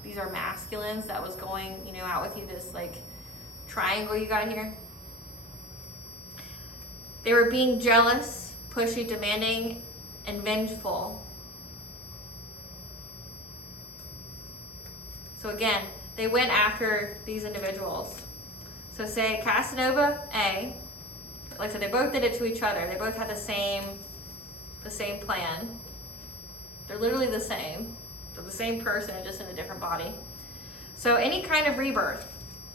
these are masculines that was going, you know, out with you, this like triangle you got here. They were being jealous, pushy, demanding, and vengeful. So again, they went after these individuals. So say Casanova A, like I said, they both did it to each other. They both had the same plan. They're literally the same. They're the same person, just in a different body. So any kind of rebirth.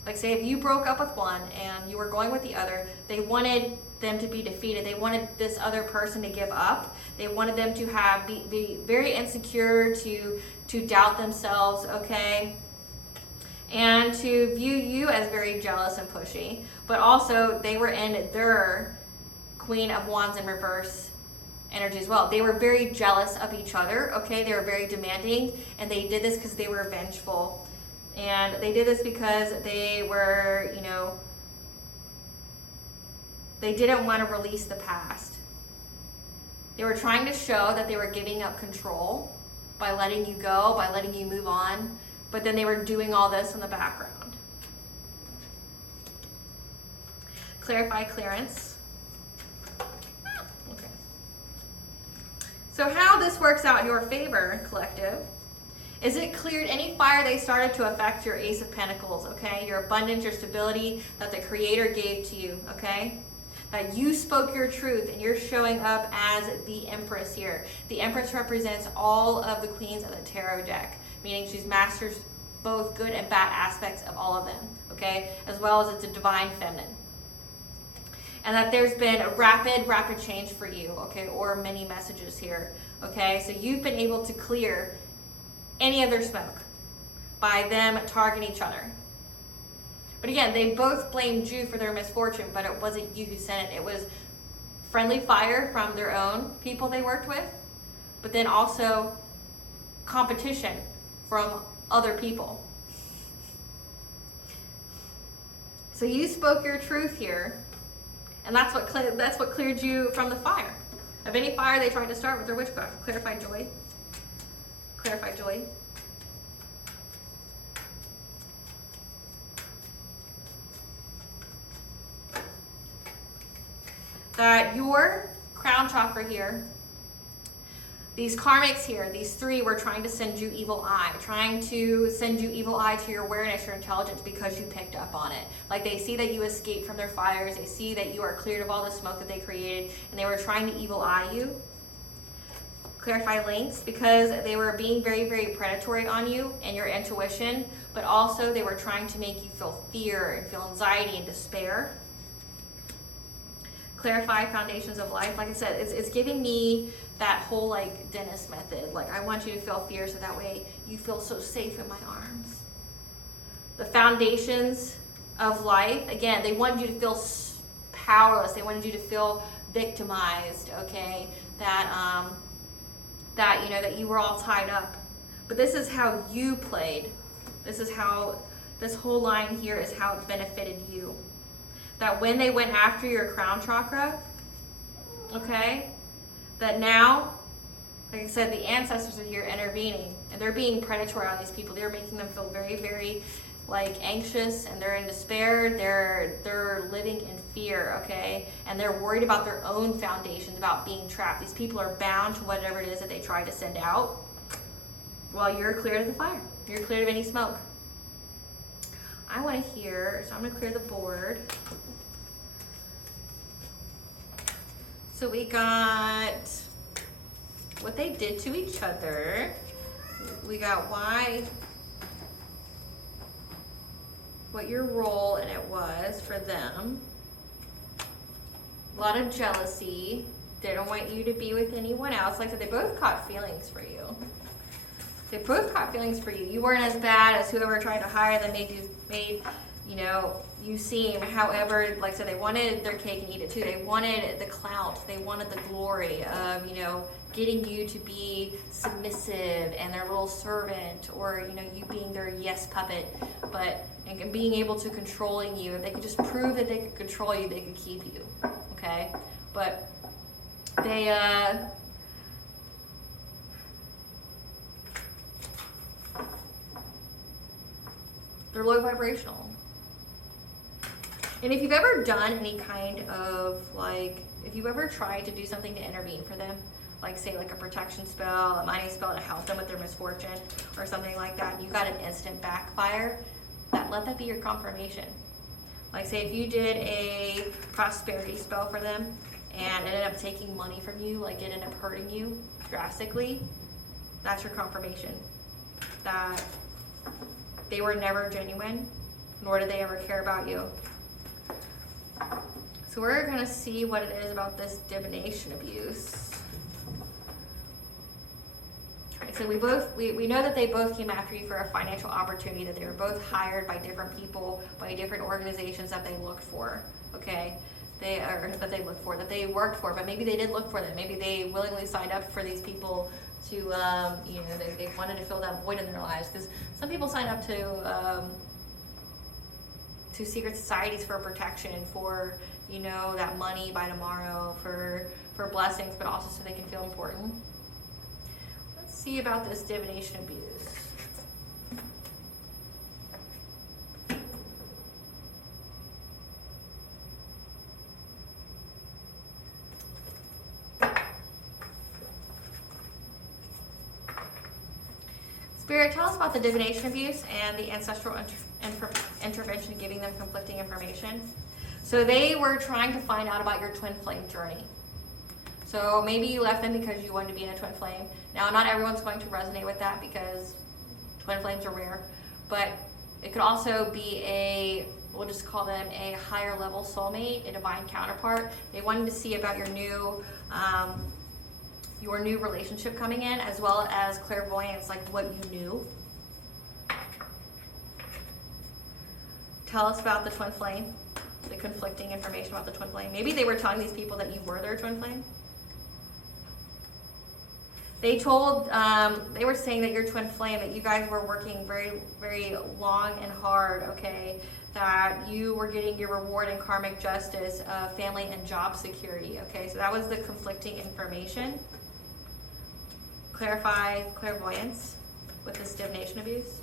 Like say if you broke up with one and you were going with the other, they wanted them to be defeated. They wanted this other person to give up. They wanted them to be very insecure, to doubt themselves, okay? And to view you as very jealous and pushy. But also they were in their Queen of Wands in reverse energy as well. They were very jealous of each other, okay? They were very demanding, and they did this because they were vengeful. And they did this because they were, you know, they didn't want to release the past. They were trying to show that they were giving up control by letting you go, by letting you move on, but then they were doing all this in the background. Clarify clearance. Okay. So how this works out in your favor, collective, is it cleared any fire they started to affect your Ace of Pentacles, okay? Your abundance, your stability that the Creator gave to you, okay? That you spoke your truth and you're showing up as the Empress here. The Empress represents all of the queens of the tarot deck, meaning she's masters both good and bad aspects of all of them, okay? As well as it's a divine feminine. And that there's been a rapid change for you, okay? Or many messages here, okay? So you've been able to clear any of their smoke by them targeting each other. But again, they both blamed you for their misfortune, but it wasn't you who sent it. It was friendly fire from their own people they worked with, but then also competition from other people. So you spoke your truth here, and that's what cleared you from the fire. Of any fire they tried to start with their witchcraft. Clarify joy. Clarify joy. That your crown chakra here, these karmics here, these three were trying to send you evil eye, trying to send you evil eye to your awareness, your intelligence, because you picked up on it. Like they see that you escaped from their fires, they see that you are cleared of all the smoke that they created, and they were trying to evil eye you. Clarify links, because they were being very predatory on you and your intuition, but also they were trying to make you feel fear and feel anxiety and despair. Clarify foundations of life. Like I said, it's giving me that whole like Dennis method. Like I want you to feel fear so that way you feel so safe in my arms. The foundations of life, again, they wanted you to feel powerless. They wanted you to feel victimized, okay? That you know, that you were all tied up. But this is how you played. This is how, this whole line here is how it benefited you. That when they went after your crown chakra, okay, that now, like I said, the ancestors are here intervening, and they're being predatory on these people. They're making them feel very like anxious, and they're in despair. They're living in fear, okay, and they're worried about their own foundations, about being trapped. These people are bound to whatever it is that they try to send out. While you're cleared of the fire, you're cleared of any smoke. I want to hear, so I'm going to clear the board. So we got what they did to each other. We got what your role in it was for them. A lot of jealousy. They don't want you to be with anyone else. Like I said, they both caught feelings for you. They both caught feelings for you. You weren't as bad as whoever tried to hire them made you know, you seem. However, like I said, they wanted their cake and eat it too. They wanted the clout. They wanted the glory of, you know, getting you to be submissive and their little servant, or, you know, you being their yes puppet, and being able to controlling you. If they could just prove that they could control you, they could keep you, okay? But they're low vibrational. And if you've ever done any kind of, like, if you've ever tried to do something to intervene for them, like say like a protection spell, a mining spell to help them with their misfortune or something like that, and you got an instant backfire, let that be your confirmation. Like say if you did a prosperity spell for them and it ended up taking money from you, like it ended up hurting you drastically, that's your confirmation that they were never genuine, nor did they ever care about you. So we're going to see what it is about this divination abuse. All right, so we know that they both came after you for a financial opportunity, that they were both hired by different people, by different organizations that they looked for, okay? That they worked for, but maybe they did look for them. Maybe they willingly signed up for these people to, they wanted to fill that void in their lives. Because some people sign up to secret societies for protection, for, that money by tomorrow, for blessings, but also so they can feel important. Let's see about this divination abuse. Spirit, tell us about the divination abuse and the ancestral intervention, giving them conflicting information. So they were trying to find out about your twin flame journey. So maybe you left them because you wanted to be in a twin flame. Now, not everyone's going to resonate with that because twin flames are rare, but it could also be we'll just call them a higher level soulmate, a divine counterpart. They wanted to see about your new relationship coming in, as well as clairvoyance, like what you knew. Tell us about the twin flame, the conflicting information about the twin flame. Maybe they were telling these people that you were their twin flame. They were saying that your twin flame, that you guys were working very, very long and hard, okay? That you were getting your reward in karmic justice, family and job security, okay? So that was the conflicting information. Clarify clairvoyance with this divination abuse.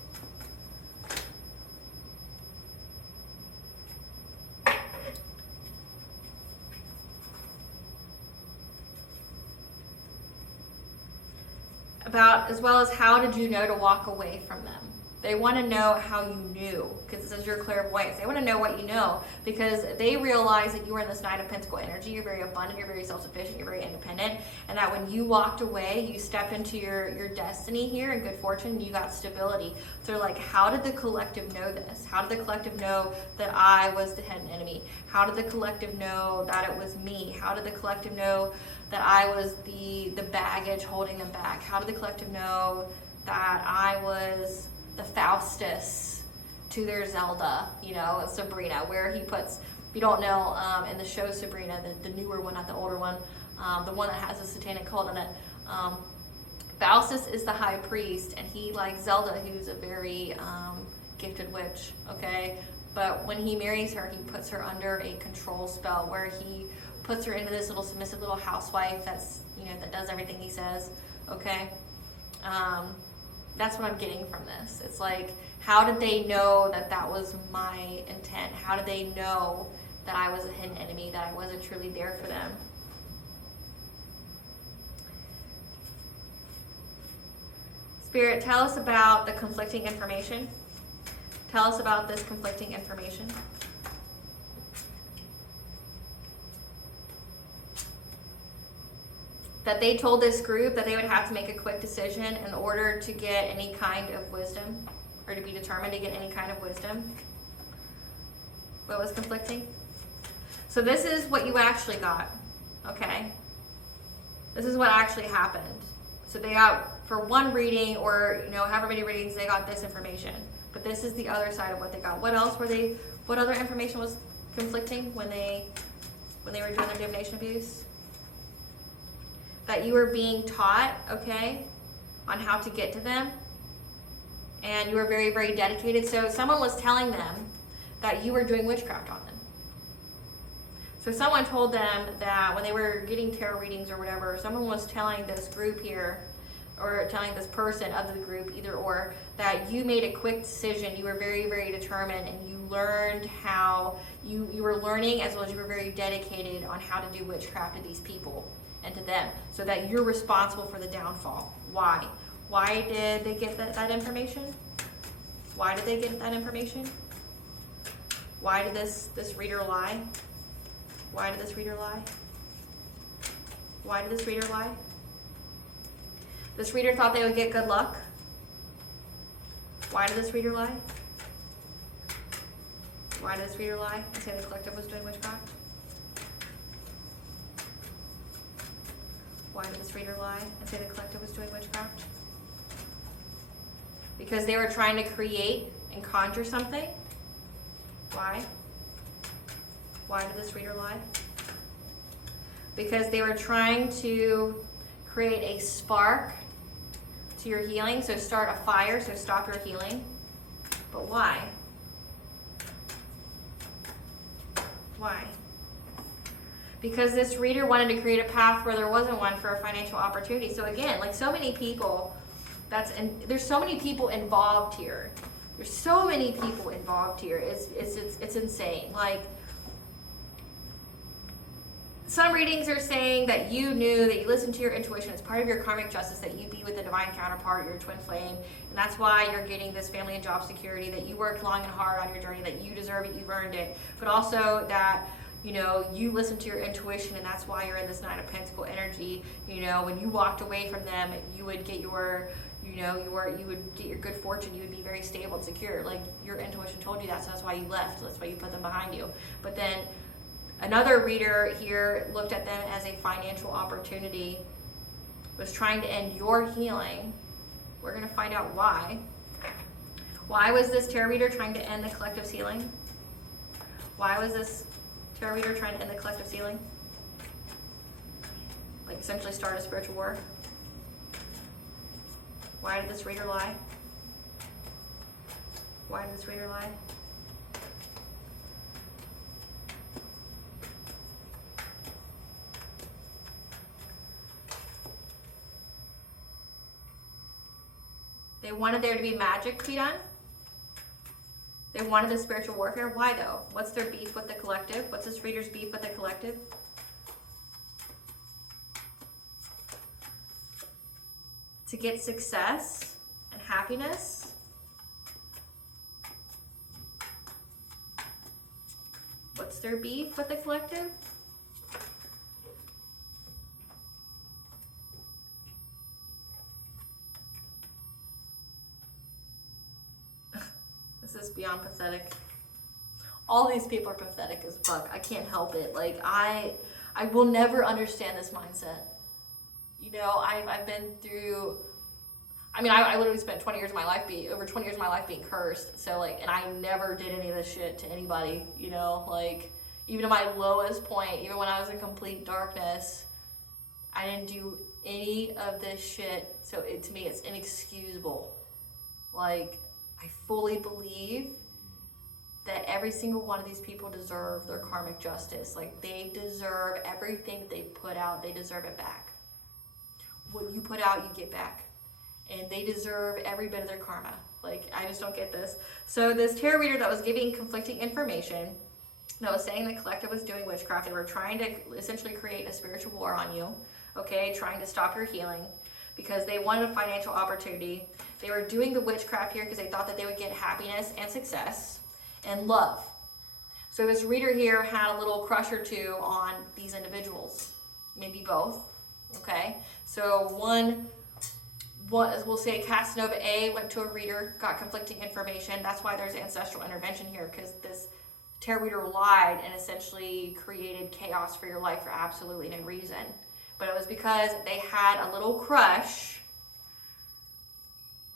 As well as how did you know to walk away from them? They want to know how you knew, because it says your clairvoyance. They want to know what you know, because they realize that you are in this Knight of Pentacle energy. You're very abundant, you're very self-sufficient, you're very independent, and that when you walked away, you stepped into your destiny here and good fortune, you got stability. So they're like, how did the collective know this? How did the collective know that I was the hidden enemy? How did the collective know that it was me? How did the collective know that I was the baggage holding them back? How did the collective know that I was the Faustus to their Zelda, Sabrina, where he puts, if you don't know, in the show Sabrina, the newer one, not the older one, the one that has a satanic cult in it, Faustus is the high priest, and he, like Zelda, who's a very gifted witch, okay? But when he marries her, he puts her under a control spell where he puts her into this little submissive little housewife that's, that does everything he says, okay? That's what I'm getting from this. It's like, how did they know that that was my intent? How did they know that I was a hidden enemy, that I wasn't truly there for them? Spirit, tell us about the conflicting information. Tell us about this conflicting information. That they told this group that they would have to make a quick decision in order to get any kind of wisdom, or to be determined to get any kind of wisdom. What was conflicting? So this is what you actually got, okay? This is what actually happened. So they got, for one reading, or however many readings, they got this information. But this is the other side of what they got. What other information was conflicting when they were doing their divination abuse? That you were being taught, okay, on how to get to them, and you were very, very dedicated. So someone was telling them that you were doing witchcraft on them. So someone told them that when they were getting tarot readings or whatever, someone was telling this group here, or telling this person of the group, either or, that you made a quick decision. You were very, very determined, and you learned how, you were learning, as well as you were very dedicated on how to do witchcraft to these people and to them, so that you're responsible for the downfall. Why? Why did they get that information? Why did they get that information? Why did this reader lie? Why did this reader lie? Why did this reader lie? This reader thought they would get good luck. Why did this reader lie? Why did this reader lie and say the collective was doing witchcraft? Why did this reader lie and say the collective was doing witchcraft? Because they were trying to create and conjure something? Why? Why did this reader lie? Because they were trying to create a spark to your healing, so start a fire, so stop your healing. But why? Why? Because this reader wanted to create a path where there wasn't one for a financial opportunity. So again, like so many people, there's so many people involved here. There's so many people involved here. It's insane. Like, some readings are saying that you knew, that you listened to your intuition. It's part of your karmic justice that you be with a divine counterpart, your twin flame. And that's why you're getting this family and job security, that you worked long and hard on your journey, that you deserve it, you've earned it. But also that, you know, you listen to your intuition, and that's why you're in this Nine of Pentacle energy. You know, when you walked away from them, you would get your, you would get your good fortune. You would be very stable and secure. Like, your intuition told you that, so that's why you left. That's why you put them behind you. But then another reader here looked at them as a financial opportunity, was trying to end your healing. We're going to find out why. Why was this tarot reader trying to end the collective's healing? Why was this tarot reader trying to end the collective's healing? Like, essentially start a spiritual war? Why did this reader lie? Why did this reader lie? They wanted there to be magic to be done. They wanted the spiritual warfare. Why though? What's their beef with the collective? What's this reader's beef with the collective? To get success and happiness. What's their beef with the collective? This is beyond pathetic. All these people are pathetic as fuck. I can't help it. Like, I will never understand this mindset. You know, I've been through, I mean, I literally spent 20 years of my life over 20 years of my life being cursed. So like, and I never did any of this shit to anybody, you know, like, even at my lowest point, even when I was in complete darkness, I didn't do any of this shit. So to me, it's inexcusable. Like, I fully believe that every single one of these people deserve their karmic justice. Like, they deserve everything that they put out. They deserve it back. What you put out, you get back. And they deserve every bit of their karma. Like, I just don't get this. So this tarot reader that was giving conflicting information, that was saying the collective was doing witchcraft, they were trying to essentially create a spiritual war on you, okay, trying to stop your healing because they wanted a financial opportunity. They were doing the witchcraft here because they thought that they would get happiness and success and love. So this reader here had a little crush or two on these individuals, maybe both, okay? So one, we'll say Casanova A went to a reader, got conflicting information. That's why there's ancestral intervention here, because this tarot reader lied and essentially created chaos for your life for absolutely no reason. But it was because they had a little crush.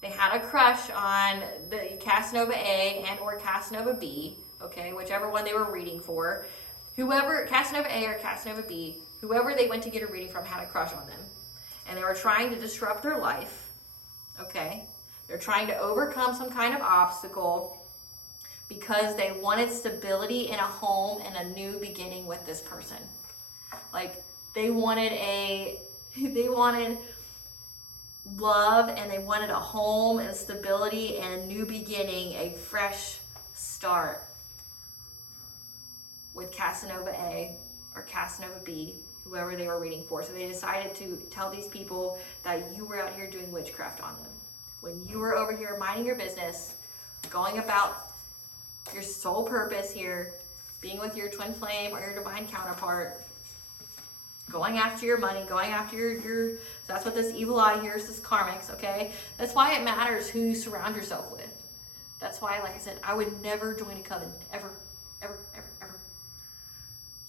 They had a crush on the Casanova A and or Casanova B, okay, whichever one they were reading for. Whoever, Casanova A or Casanova B, whoever they went to get a reading from had a crush on them. And they were trying to disrupt their life, okay? They're trying to overcome some kind of obstacle because they wanted stability in a home and a new beginning with this person. Like, they wanted love, and they wanted a home and stability and a new beginning, a fresh start with Casanova A or Casanova B, whoever they were reading for. So they decided to tell these people that you were out here doing witchcraft on them. When you were over here minding your business, going about your sole purpose here, being with your twin flame or your divine counterpart, going after your money, going after your so that's what this evil eye here is, this karmics, okay? That's why it matters who you surround yourself with. That's why, like I said, I would never join a coven, ever.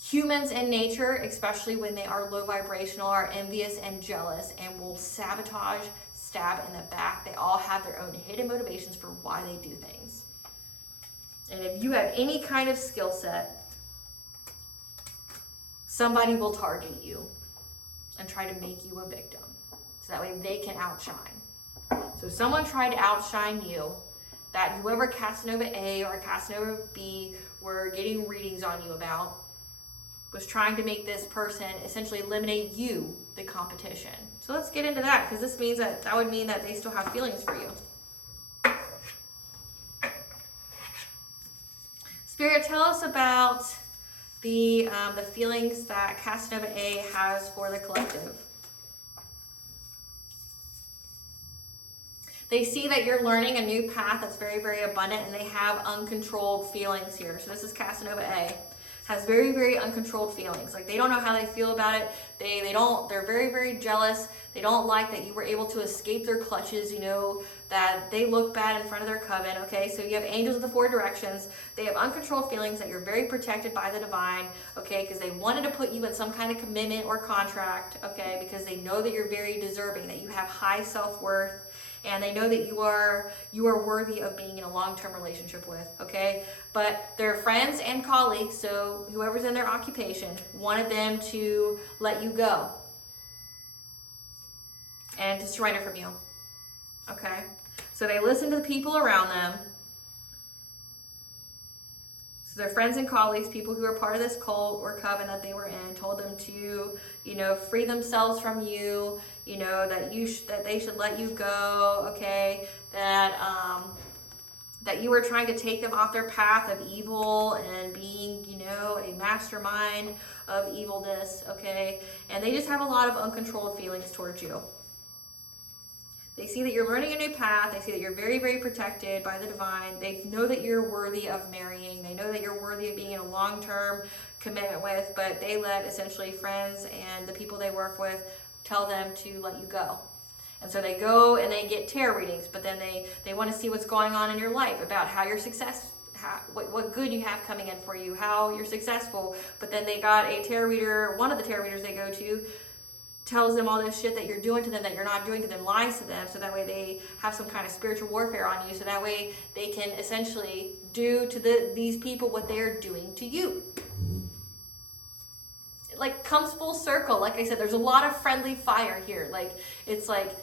Humans in nature, especially when they are low vibrational, are envious and jealous and will sabotage, stab in the back. They all have their own hidden motivations for why they do things. And if you have any kind of skill set, somebody will target you and try to make you a victim. So that way they can outshine. So someone tried to outshine you, that whoever Casanova A or Casanova B were getting readings on you about, was trying to make this person essentially eliminate you, the competition. So let's get into that, because this means that would mean that they still have feelings for you. Spirit, tell us about the feelings that Casanova A has for the collective. They see that you're learning a new path that's very, very abundant, and they have uncontrolled feelings here. So this is Casanova A. Has very, very uncontrolled feelings. Like, they don't know how they feel about it. They're very, very jealous. They don't like that you were able to escape their clutches, you know, that they look bad in front of their coven, okay? So you have angels of the four directions. They have uncontrolled feelings that you're very protected by the divine, okay? Because they wanted to put you in some kind of commitment or contract, okay? Because they know that you're very deserving, that you have high self-worth, and they know that you are worthy of being in a long-term relationship with, okay? But their friends and colleagues, so whoever's in their occupation, wanted them to let you go and to surrender from you, okay? So they listened to the people around them. So their friends and colleagues, people who were part of this cult or coven that they were in, told them to, you know, free themselves from you, you know, that they should let you go, okay? That you were trying to take them off their path of evil and being, you know, a mastermind of evilness, okay? And they just have a lot of uncontrolled feelings towards you. They see that you're learning a new path. They see that you're very, very protected by the divine. They know that you're worthy of marrying. They know that you're worthy of being in a long-term commitment with, but they let essentially friends and the people they work with tell them to let you go. And so they go and they get tarot readings, but then they want to see what's going on in your life, about how you're what good you have coming in for you, how you're successful. But then they got a tarot reader, one of the tarot readers they go to, tells them all this shit that you're doing to them, that you're not doing to them, lies to them, so that way they have some kind of spiritual warfare on you, so that way they can essentially do to these people what they're doing to you. It like comes full circle. Like I said, there's a lot of friendly fire here. Like, it's like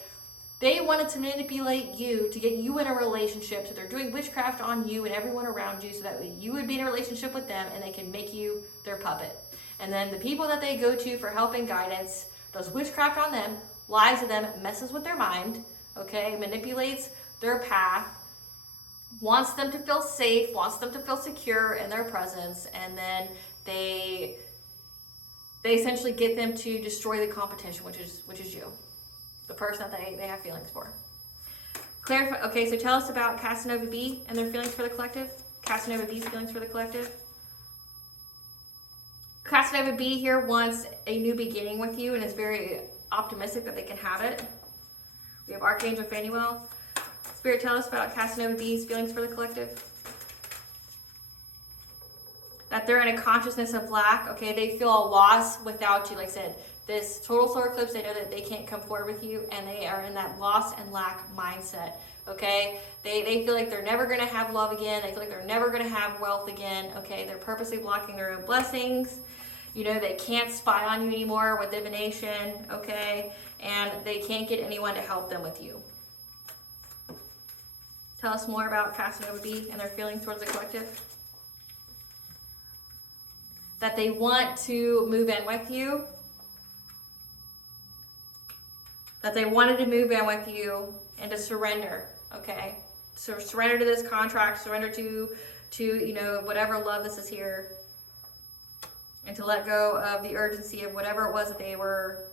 they wanted to manipulate you to get you in a relationship, so they're doing witchcraft on you and everyone around you, so that way you would be in a relationship with them and they can make you their puppet. And then the people that they go to for help and guidance does witchcraft on them, lies to them, messes with their mind, okay, manipulates their path, wants them to feel safe, wants them to feel secure in their presence, and then they essentially get them to destroy the competition, which is you, the person that they have feelings for. Clarify. Okay, so tell us about Casanova B and their feelings for the collective. Casanova B's feelings for the collective. Casanova B here wants a new beginning with you and is very optimistic that they can have it. We have Archangel Phanuel. Spirit, tell us about Casanova B's feelings for the collective. That they're in a consciousness of lack. Okay, they feel a loss without you. Like I said, this total solar eclipse, they know that they can't come forward with you, and they are in that loss and lack mindset. Okay, they feel like they're never going to have love again. They feel like they're never going to have wealth again. Okay, they're purposely blocking their own blessings. You know, they can't spy on you anymore with divination, okay? And they can't get anyone to help them with you. Tell us more about Casanova B and their feelings towards the collective. That they want to move in with you. That they wanted to move in with you and to surrender, okay? So surrender to this contract, surrender to you know, whatever love this is here. And to let go of the urgency of whatever it was that they were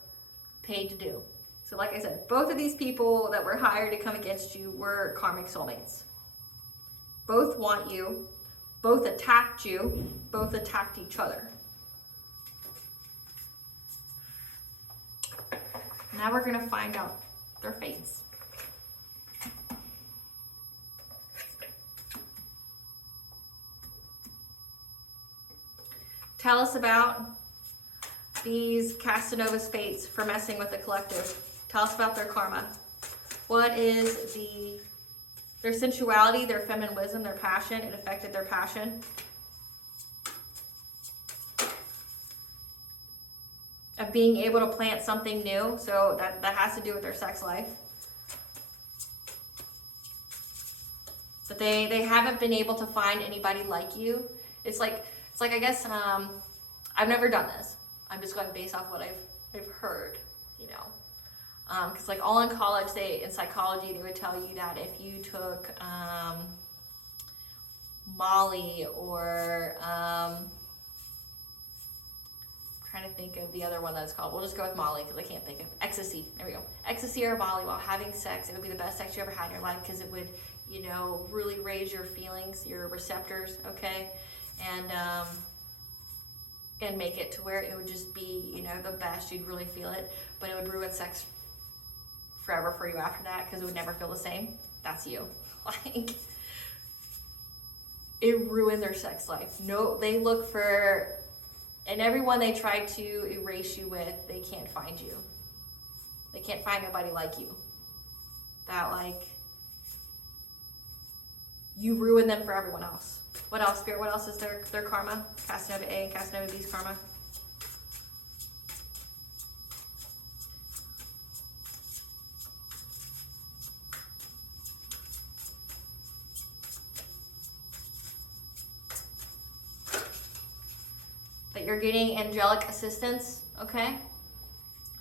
paid to do. So like I said, both of these people that were hired to come against you were karmic soulmates. Both want you, both attacked you, both attacked each other. Now we're going to find out their fates. Tell us about these Casanova's fates for messing with the collective. Tell us about their karma. What is their sensuality, their feminine wisdom, their passion? It affected their passion. Of being able to plant something new. So that has to do with their sex life. But they haven't been able to find anybody like you. It's like I guess I've never done this. I'm just going based off what I've heard, you know. Because like all in college, in psychology, they would tell you that if you took Molly or I'm trying to think of the other one that's called. We'll just go with Molly because I can't think of ecstasy. There we go. Ecstasy or Molly while having sex, it would be the best sex you ever had in your life because it would, you know, really raise your feelings, your receptors, okay, and make it to where it would just be, you know, the best. You'd really feel it, but it would ruin sex forever for you after that because it would never feel the same. That's you. Like, it ruined their sex life. No, they look for, and everyone they try to erase you with, they can't find you. They can't find nobody like you. That, like, you ruin them for everyone else. What else, Spirit? What else is their karma? Casanova A and Casanova B's karma. That you're getting angelic assistance, okay?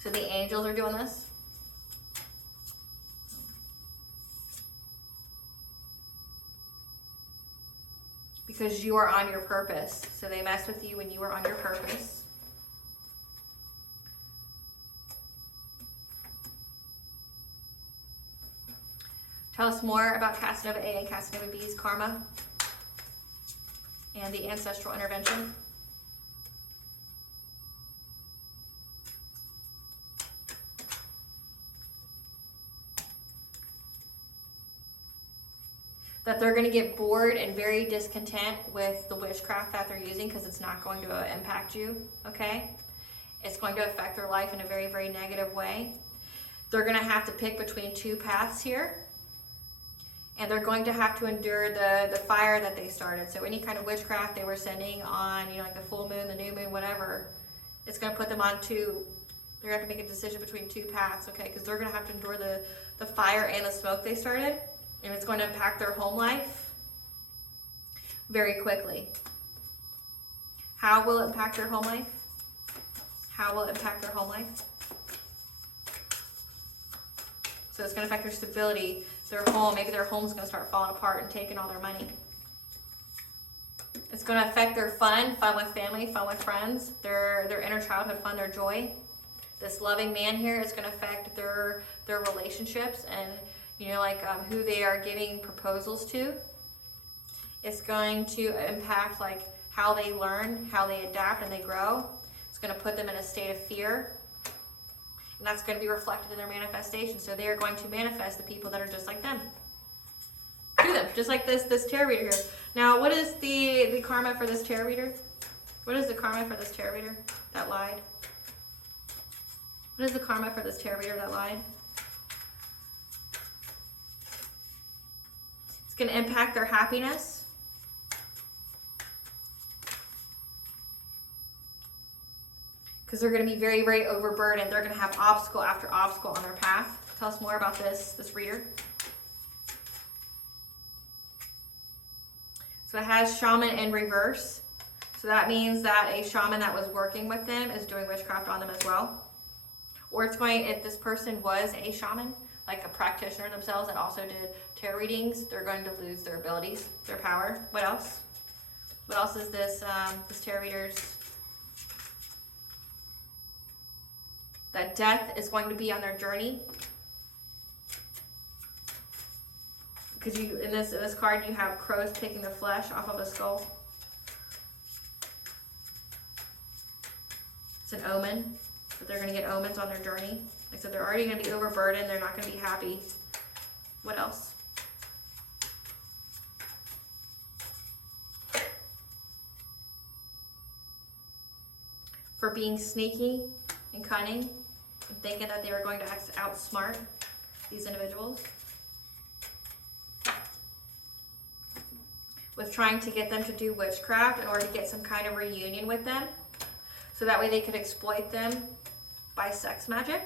So the angels are doing this. Because you are on your purpose. So they mess with you when you are on your purpose. Tell us more about Casanova A and Casanova B's karma and the ancestral intervention. That they're going to get bored and very discontent with the witchcraft that they're using because it's not going to impact you, okay? It's going to affect their life in a very, very negative way. They're going to have to pick between two paths here. And they're going to have to endure the fire that they started. So any kind of witchcraft they were sending on, you know, like the full moon, the new moon, whatever, it's going to put them on two. They're going to have to make a decision between two paths, okay? Because they're going to have to endure the fire and the smoke they started. And it's going to impact their home life very quickly. How will it impact their home life? How will it impact their home life? So it's going to affect their stability, their home. Maybe their home's going to start falling apart and taking all their money. It's going to affect their fun with family, fun with friends, their inner childhood fun, their joy. This loving man here is going to affect their relationships and, you know, like who they are giving proposals to. It's going to impact like how they learn, how they adapt and they grow. It's going to put them in a state of fear. And that's going to be reflected in their manifestation. So they are going to manifest the people that are just like them. To them, just like this tarot reader here. Now, what is the karma for this tarot reader? What is the karma for this tarot reader that lied? What is the karma for this tarot reader that lied? It's going to impact their happiness. Because they're going to be very, very overburdened. They're going to have obstacle after obstacle on their path. Tell us more about this reader. So it has shaman in reverse. So that means that a shaman that was working with them is doing witchcraft on them as well. Or it's going, if this person was a shaman, like a practitioner themselves that also did tarot readings, they're going to lose their abilities, their power. What else? What else is this tarot reader's? That death is going to be on their journey. Because you in this card you have crows picking the flesh off of a skull. It's an omen. But they're going to get omens on their journey. Like I said, they're already going to be overburdened. They're not going to be happy. What else? for being sneaky and cunning and thinking that they were going to outsmart these individuals. With trying to get them to do witchcraft in order to get some kind of reunion with them, so that way they could exploit them by sex magic.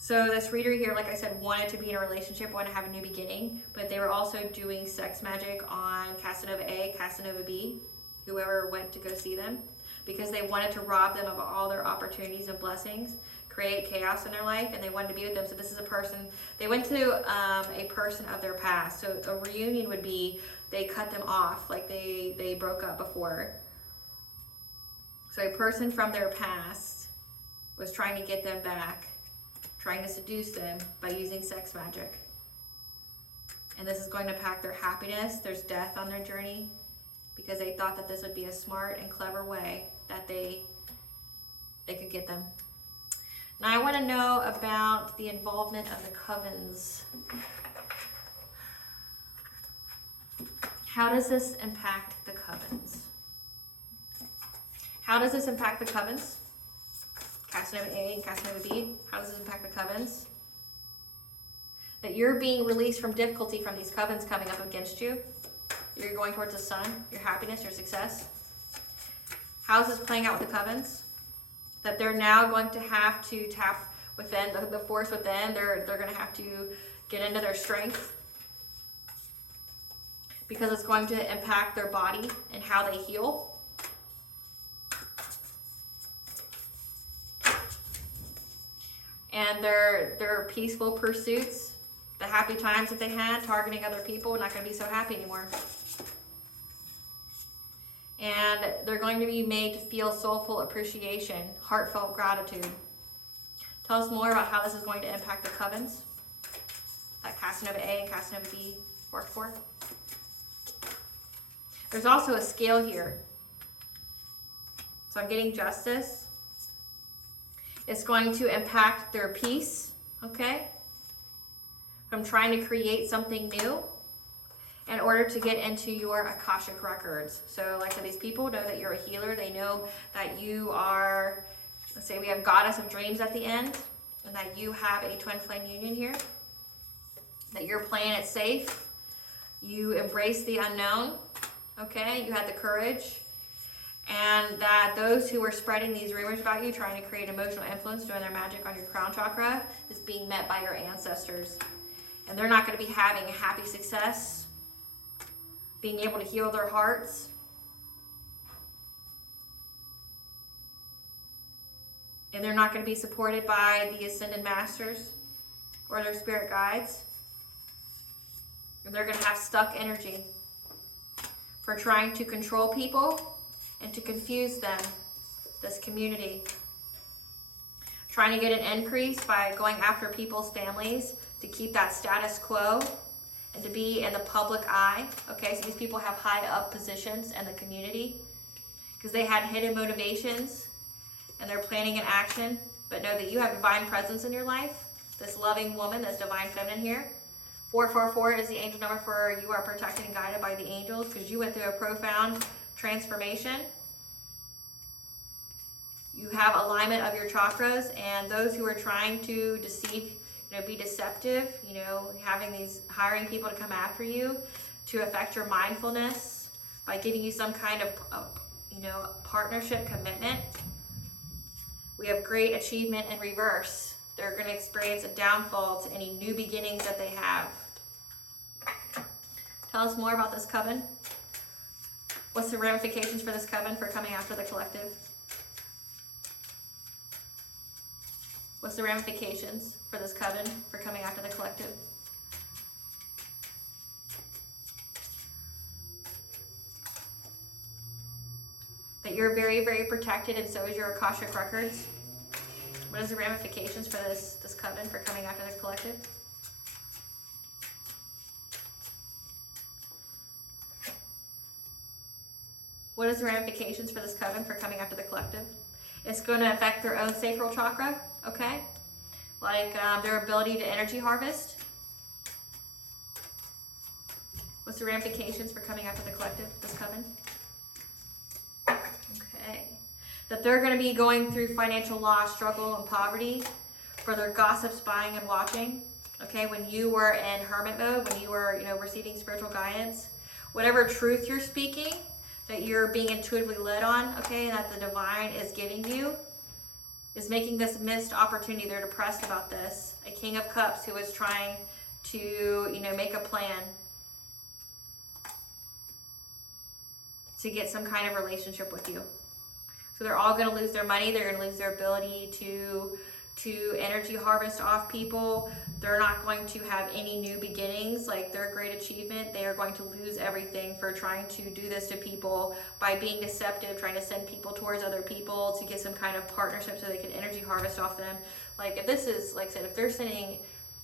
So this reader here, like I said, wanted to be in a relationship, wanted to have a new beginning, but they were also doing sex magic on Casanova A, Casanova B, whoever went to go see them, because they wanted to rob them of all their opportunities and blessings, create chaos in their life, and they wanted to be with them. So this is a person, they went to a person of their past. So a reunion would be, they cut them off, like they broke up before. So a person from their past was trying to get them back, trying to seduce them by using sex magic. And this is going to impact their happiness. There's death on their journey because they thought that this would be a smart and clever way that they could get them. Now I want to know about the involvement of the Covens. How does this impact the Covens? How does this impact the Covens? Casanova A and Casanova B. How does this impact the Covens? That you're being released from difficulty from these Covens coming up against you. You're going towards the sun, your happiness, your success. How is this playing out with the Covens? That they're now going to have to tap within, the force within. They're going to have to get into their strength, because it's going to impact their body and how they heal. And their peaceful pursuits, the happy times that they had targeting other people, are not going to be so happy anymore. And they're going to be made to feel soulful appreciation, heartfelt gratitude. Tell us more about how this is going to impact the Covens that Casanova A and Casanova B worked for. There's also a scale here. So I'm getting justice. It's going to impact their peace, okay? From trying to create something new in order to get into your Akashic records. So like I said, these people know that you're a healer. They know that you are, let's say we have Goddess of Dreams at the end, and that you have a twin flame union here, that you're playing it safe. You embrace the unknown, okay? You had the courage. And that those who were spreading these rumors about you, trying to create emotional influence, doing their magic on your crown chakra, is being met by your ancestors. And they're not going to be having a happy success, being able to heal their hearts. And they're not going to be supported by the Ascended Masters or their spirit guides. And they're going to have stuck energy for trying to control people and to confuse them, this community. Trying to get an increase by going after people's families to keep that status quo and to be in the public eye. Okay, so these people have high up positions in the community because they had hidden motivations and they're planning an action, but know that you have divine presence in your life. This loving woman, this divine feminine here. 444 is the angel number for you are protected and guided by the angels, because you went through a profound transformation. You have alignment of your chakras, and those who are trying to deceive, be deceptive, hiring people to come after you to affect your mindfulness by giving you some kind of, partnership commitment. We have great achievement in reverse. They're going to experience a downfall to any new beginnings that they have. Tell us more about this coven. What's the ramifications for this coven for coming after the collective? What's the ramifications for this coven for coming after the collective? That you're very, very protected, and so is your Akashic records. What is the ramifications for this coven for coming after the collective? What is the ramifications for this coven for coming after the collective? It's going to affect their own sacral chakra, okay? Like their ability to energy harvest. What's the ramifications for coming after the collective, this coven? say. That they're going to be going through financial loss, struggle, and poverty for their gossip, spying, and watching. Okay, when you were in hermit mode, when you were, receiving spiritual guidance, whatever truth you're speaking, that you're being intuitively led on, okay, and that the divine is giving you, is making this missed opportunity. They're depressed about this. A King of Cups who is trying to, make a plan to get some kind of relationship with you. So they're all going to lose their money. They're going to lose their ability to energy harvest off people. They're not going to have any new beginnings, like their great achievement. They are going to lose everything for trying to do this to people by being deceptive, trying to send people towards other people to get some kind of partnership so they can energy harvest off them. Like if this is, like I said, if they're sending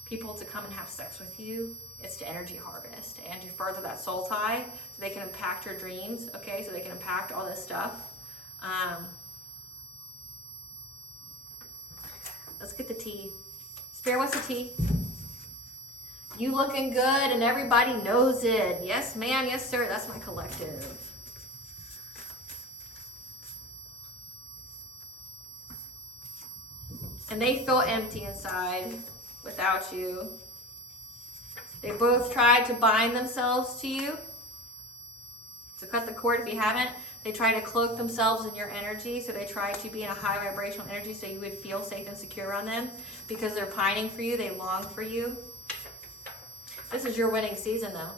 people to come and have sex with you, it's to energy harvest and to further that soul tie so they can impact your dreams, okay? So they can impact all this stuff. Let's get the tea. Spirit, what's the tea? You looking good and everybody knows it. Yes, ma'am. Yes, sir. That's my collective. And they feel empty inside without you. They both tried to bind themselves to you. So cut the cord if you haven't. They try to cloak themselves in your energy, so they try to be in a high vibrational energy so you would feel safe and secure around them because they're pining for you, they long for you. This is your winning season though.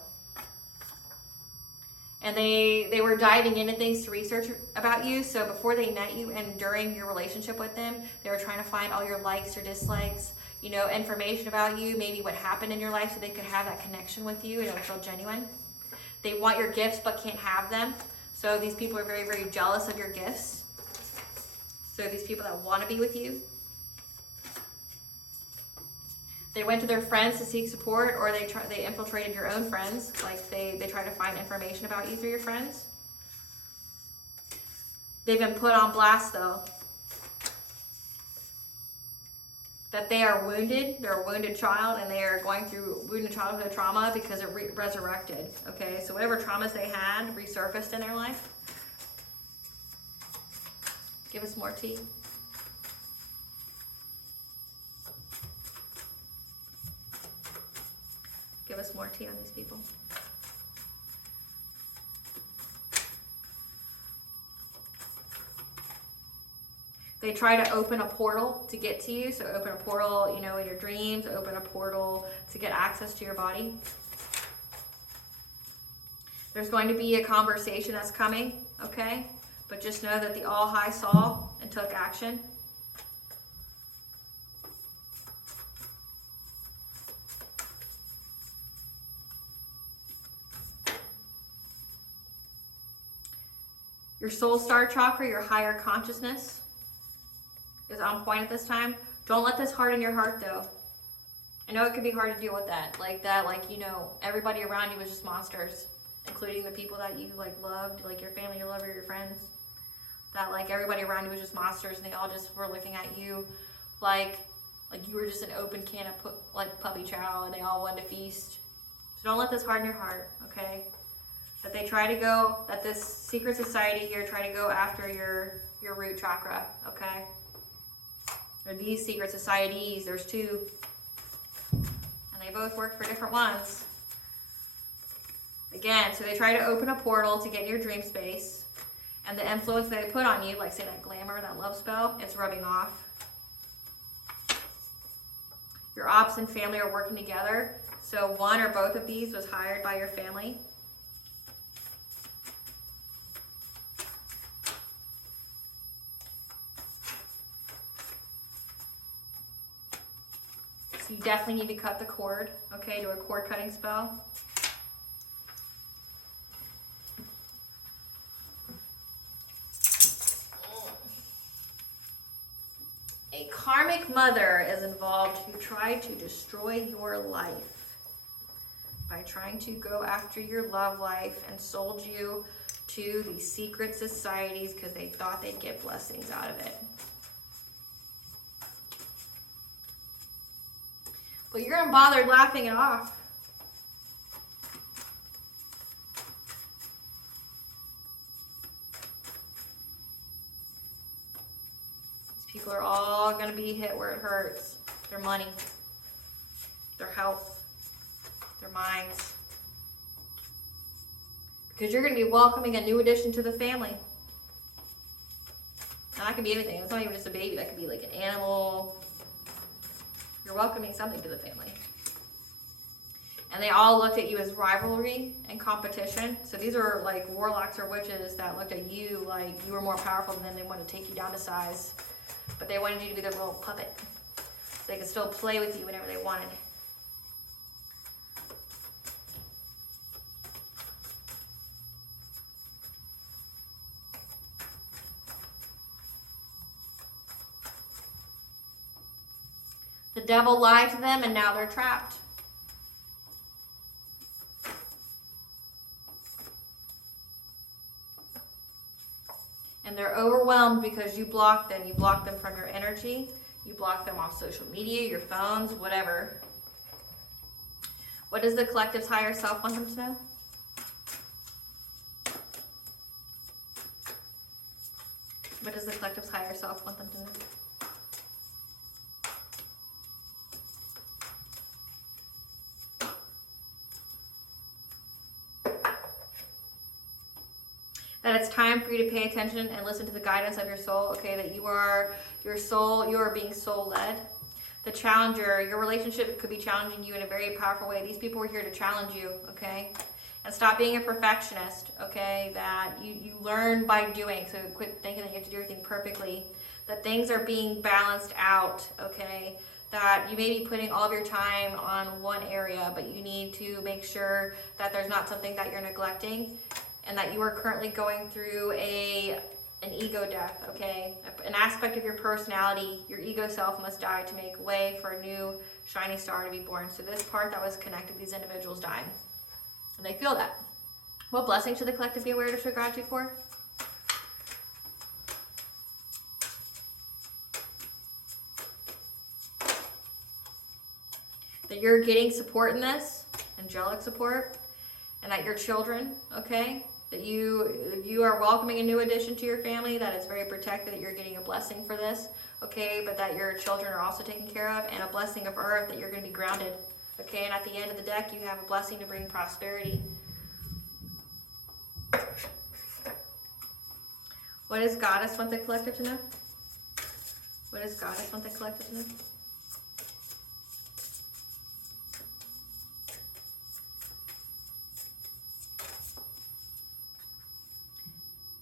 And they were diving into things to research about you, so before they met you and during your relationship with them, they were trying to find all your likes or dislikes, information about you, maybe what happened in your life so they could have that connection with you and it would feel genuine. They want your gifts but can't have them. So these people are very, very jealous of your gifts. So these people that want to be with you. They went to their friends to seek support, or they infiltrated your own friends. Like they try to find information about you through your friends. They've been put on blast though. That they are wounded. They're a wounded child and they are going through wounded childhood trauma because it resurrected. Okay, so whatever traumas they had resurfaced in their life. Give us more tea. Give us more tea on these people. They try to open a portal to get to you. So open a portal, in your dreams, open a portal to get access to your body. There's going to be a conversation that's coming, okay? But just know that the All High saw and took action. Your soul star chakra, your higher consciousness, is on point at this time. Don't let this harden your heart though. I know it can be hard to deal with that. Everybody around you was just monsters, including the people that you loved, like your family, your lover, your friends. That everybody around you was just monsters and they all just were looking at you like you were just an open can of puppy chow and they all wanted to feast. So don't let this harden your heart, okay? That they try to go, that this secret society here try to go after your root chakra, okay? Or these secret societies, there's two, and they both work for different ones. Again, so they try to open a portal to get in your dream space, and the influence they put on you, like say that glamour, that love spell, it's rubbing off. Your ops and family are working together, so one or both of these was hired by your family. So you definitely need to cut the cord, okay? Do a cord cutting spell. A karmic mother is involved who tried to destroy your life by trying to go after your love life and sold you to these secret societies because they thought they'd get blessings out of it. But you're unbothered laughing it off. all going to be hit where it hurts. Their money, their health, their minds. Because you're going to be welcoming a new addition to the family. Now, that could be anything. It's not even just a baby. That could be like an animal. You're welcoming something to the family. And they all looked at you as rivalry and competition. So these are like warlocks or witches that looked at you like you were more powerful than them. They wanted to take you down to size. But they wanted you to be their little puppet. So they could still play with you whenever they wanted. The devil lied to them and now they're trapped. And they're overwhelmed because you blocked them. You blocked them from your energy. You blocked them off social media, your phones, whatever. What does the collective's higher self want them to know? What does the collective's higher self want them to know? That it's time for you to pay attention and listen to the guidance of your soul, okay? That you are your soul, you are being soul-led. The challenger, your relationship could be challenging you in a very powerful way. These people were here to challenge you, okay? And stop being a perfectionist, okay? That you learn by doing, so quit thinking that you have to do everything perfectly. That things are being balanced out, okay? That you may be putting all of your time on one area, but you need to make sure that there's not something that you're neglecting. And that you are currently going through an ego death, okay? An aspect of your personality, your ego self must die to make way for a new shiny star to be born. So this part that was connected, these individuals dying. And they feel that. What blessing should the collective be aware to show gratitude for? That you're getting support in this, angelic support, and that your children, okay? That you are welcoming a new addition to your family, that it's very protected, that you're getting a blessing for this, okay? But that your children are also taken care of, and a blessing of earth, that you're going to be grounded, okay? And at the end of the deck, you have a blessing to bring prosperity. What does Goddess want the collective to know? What does Goddess want the collective to know?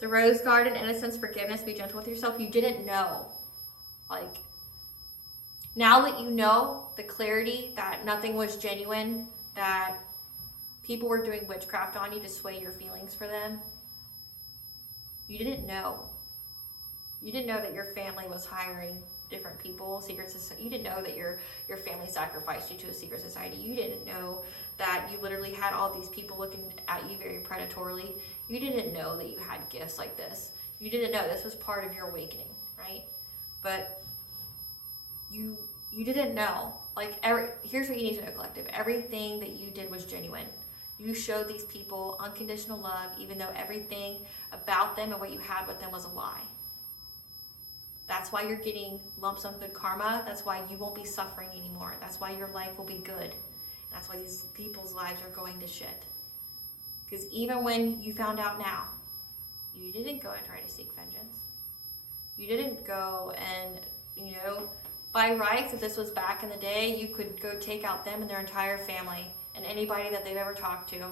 The rose garden, innocence, forgiveness, be gentle with yourself. You didn't know. Like, now that you know the clarity that nothing was genuine, that people were doing witchcraft on you to sway your feelings for them, you didn't know. You didn't know that your family was hiring different people, secret society. You didn't know that your family sacrificed you to a secret society. You didn't know that you literally had all these people looking at you very predatorily. You didn't know that you had gifts like this. You didn't know this was part of your awakening, right? But you didn't know. Like, here's what you need to know, collective. Everything that you did was genuine. You showed these people unconditional love, even though everything about them and what you had with them was a lie. That's why you're getting lump sum good karma. That's why you won't be suffering anymore. That's why your life will be good. That's why these people's lives are going to shit. Because even when you found out now, you didn't go and try to seek vengeance. You didn't go and, by rights, if this was back in the day, you could go take out them and their entire family and anybody that they've ever talked to.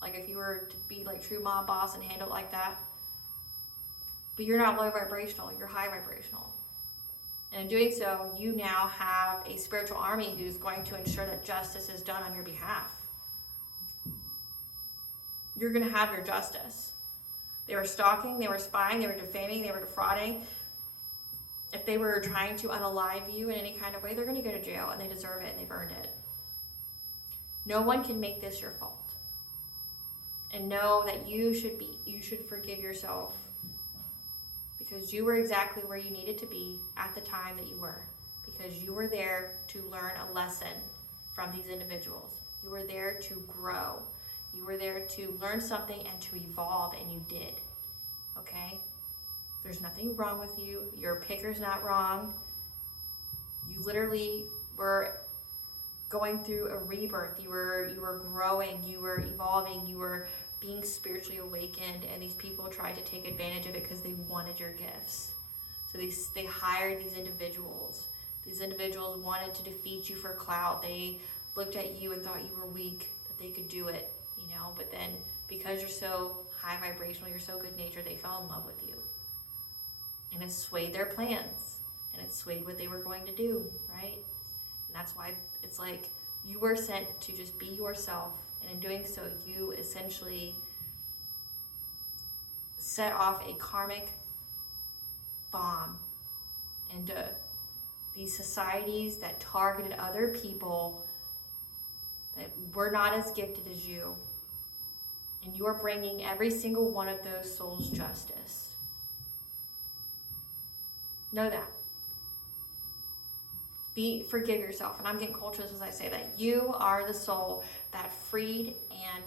Like if you were to be like true mob boss and handle it like that. But you're not low vibrational, you're high vibrational. And in doing so, you now have a spiritual army who's going to ensure that justice is done on your behalf. You're going to have your justice. They were stalking, they were spying, they were defaming, they were defrauding. If they were trying to unalive you in any kind of way, they're going to go to jail, and they deserve it, and they've earned it. No one can make this your fault. And know that you should forgive yourself. Because you were exactly where you needed to be at the time that you were. Because you were there to learn a lesson from these individuals. You were there to grow. You were there to learn something and to evolve, and you did. Okay? There's nothing wrong with you. Your picker's not wrong. literally were going through a rebirth. You were growing, you were evolving, you were being spiritually awakened, and these people tried to take advantage of it because they wanted your gifts. So they hired these individuals. These individuals wanted to defeat you for clout. They looked at you and thought you were weak, that they could do it, but then because you're so high vibrational, you're so good natured, they fell in love with you. And it swayed their plans, and it swayed what they were going to do, right? And that's why it's like you were sent to just be yourself, and in doing so, you essentially set off a karmic bomb into these societies that targeted other people that were not as gifted as you. And you are bringing every single one of those souls justice. Know that. Forgive yourself. And I'm getting cultured as I say that. You are the soul that freed and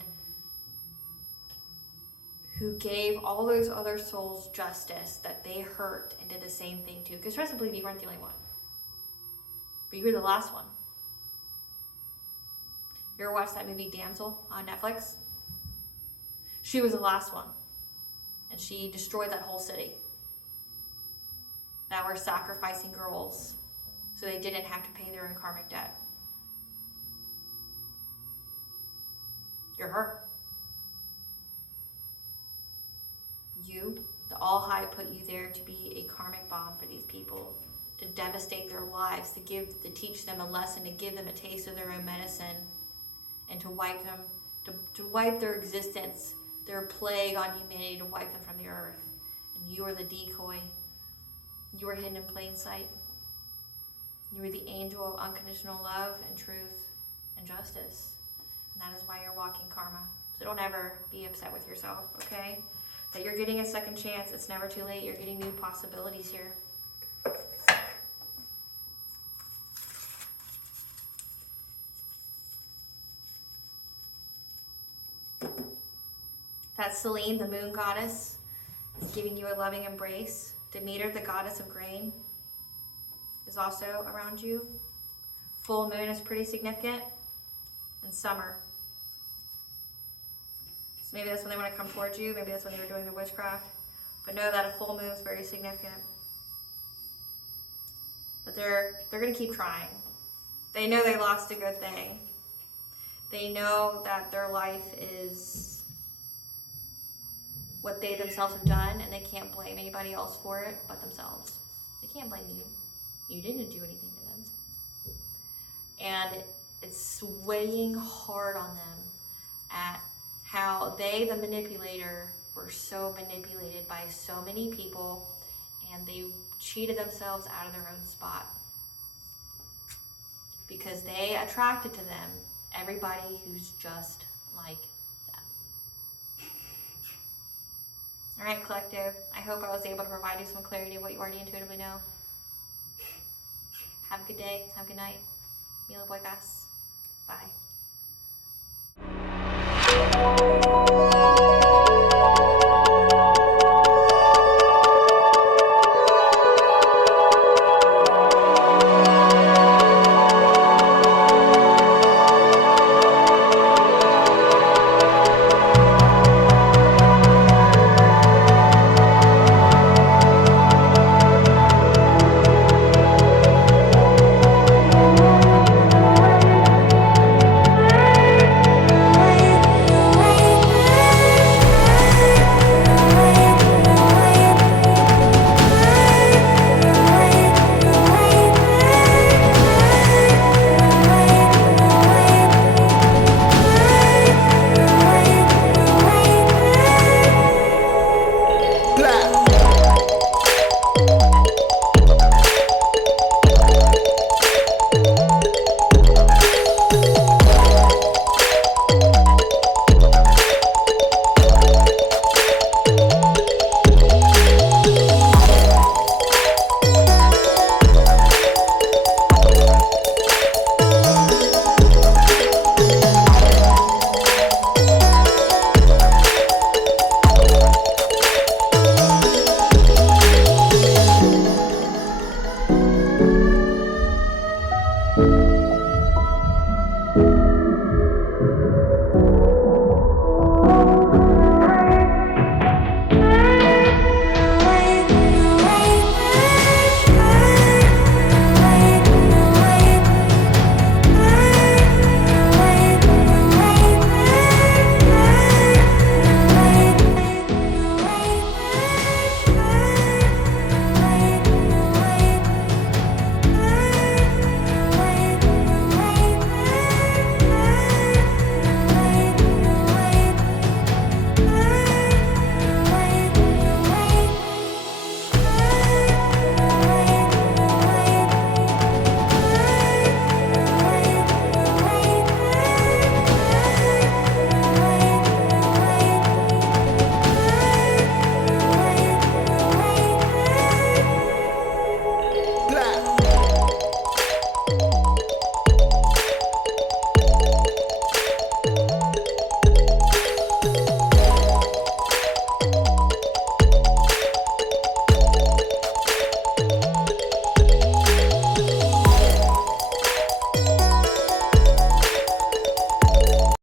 who gave all those other souls justice that they hurt and did the same thing too. Because trust and believe, you weren't the only one. But you were the last one. You ever watched that movie Damsel on Netflix? She was the last one. And she destroyed that whole city. That were sacrificing girls so they didn't have to pay their own karmic debt. You're her. You, the All High, put you there to be a karmic bomb for these people, to devastate their lives, to teach them a lesson, to give them a taste of their own medicine, and to wipe them, to wipe their existence, their plague on humanity, to wipe them from the earth. And you are the decoy. You were hidden in plain sight. You were the angel of unconditional love and truth and justice. And that is why you're walking karma. So don't ever be upset with yourself, okay? That you're getting a second chance. It's never too late. You're getting new possibilities here. That's Selene, the moon goddess, is giving you a loving embrace. Demeter, the goddess of grain, is also around you. Full moon is pretty significant. And summer. So maybe that's when they want to come towards you. Maybe that's when they were doing the witchcraft. But know that a full moon is very significant. But they're going to keep trying. They know they lost a good thing. They know that their life is what they themselves have done, and they can't blame anybody else for it but themselves. They can't blame you. You didn't do anything to them. And it's weighing hard on them at how they, the manipulator, were so manipulated by so many people, and they cheated themselves out of their own spot. Because they attracted to them everybody who's just like them. All right, collective. I hope I was able to provide you some clarity of what you already intuitively know. Have a good day. Have a good night. Mila Boygas. Bye.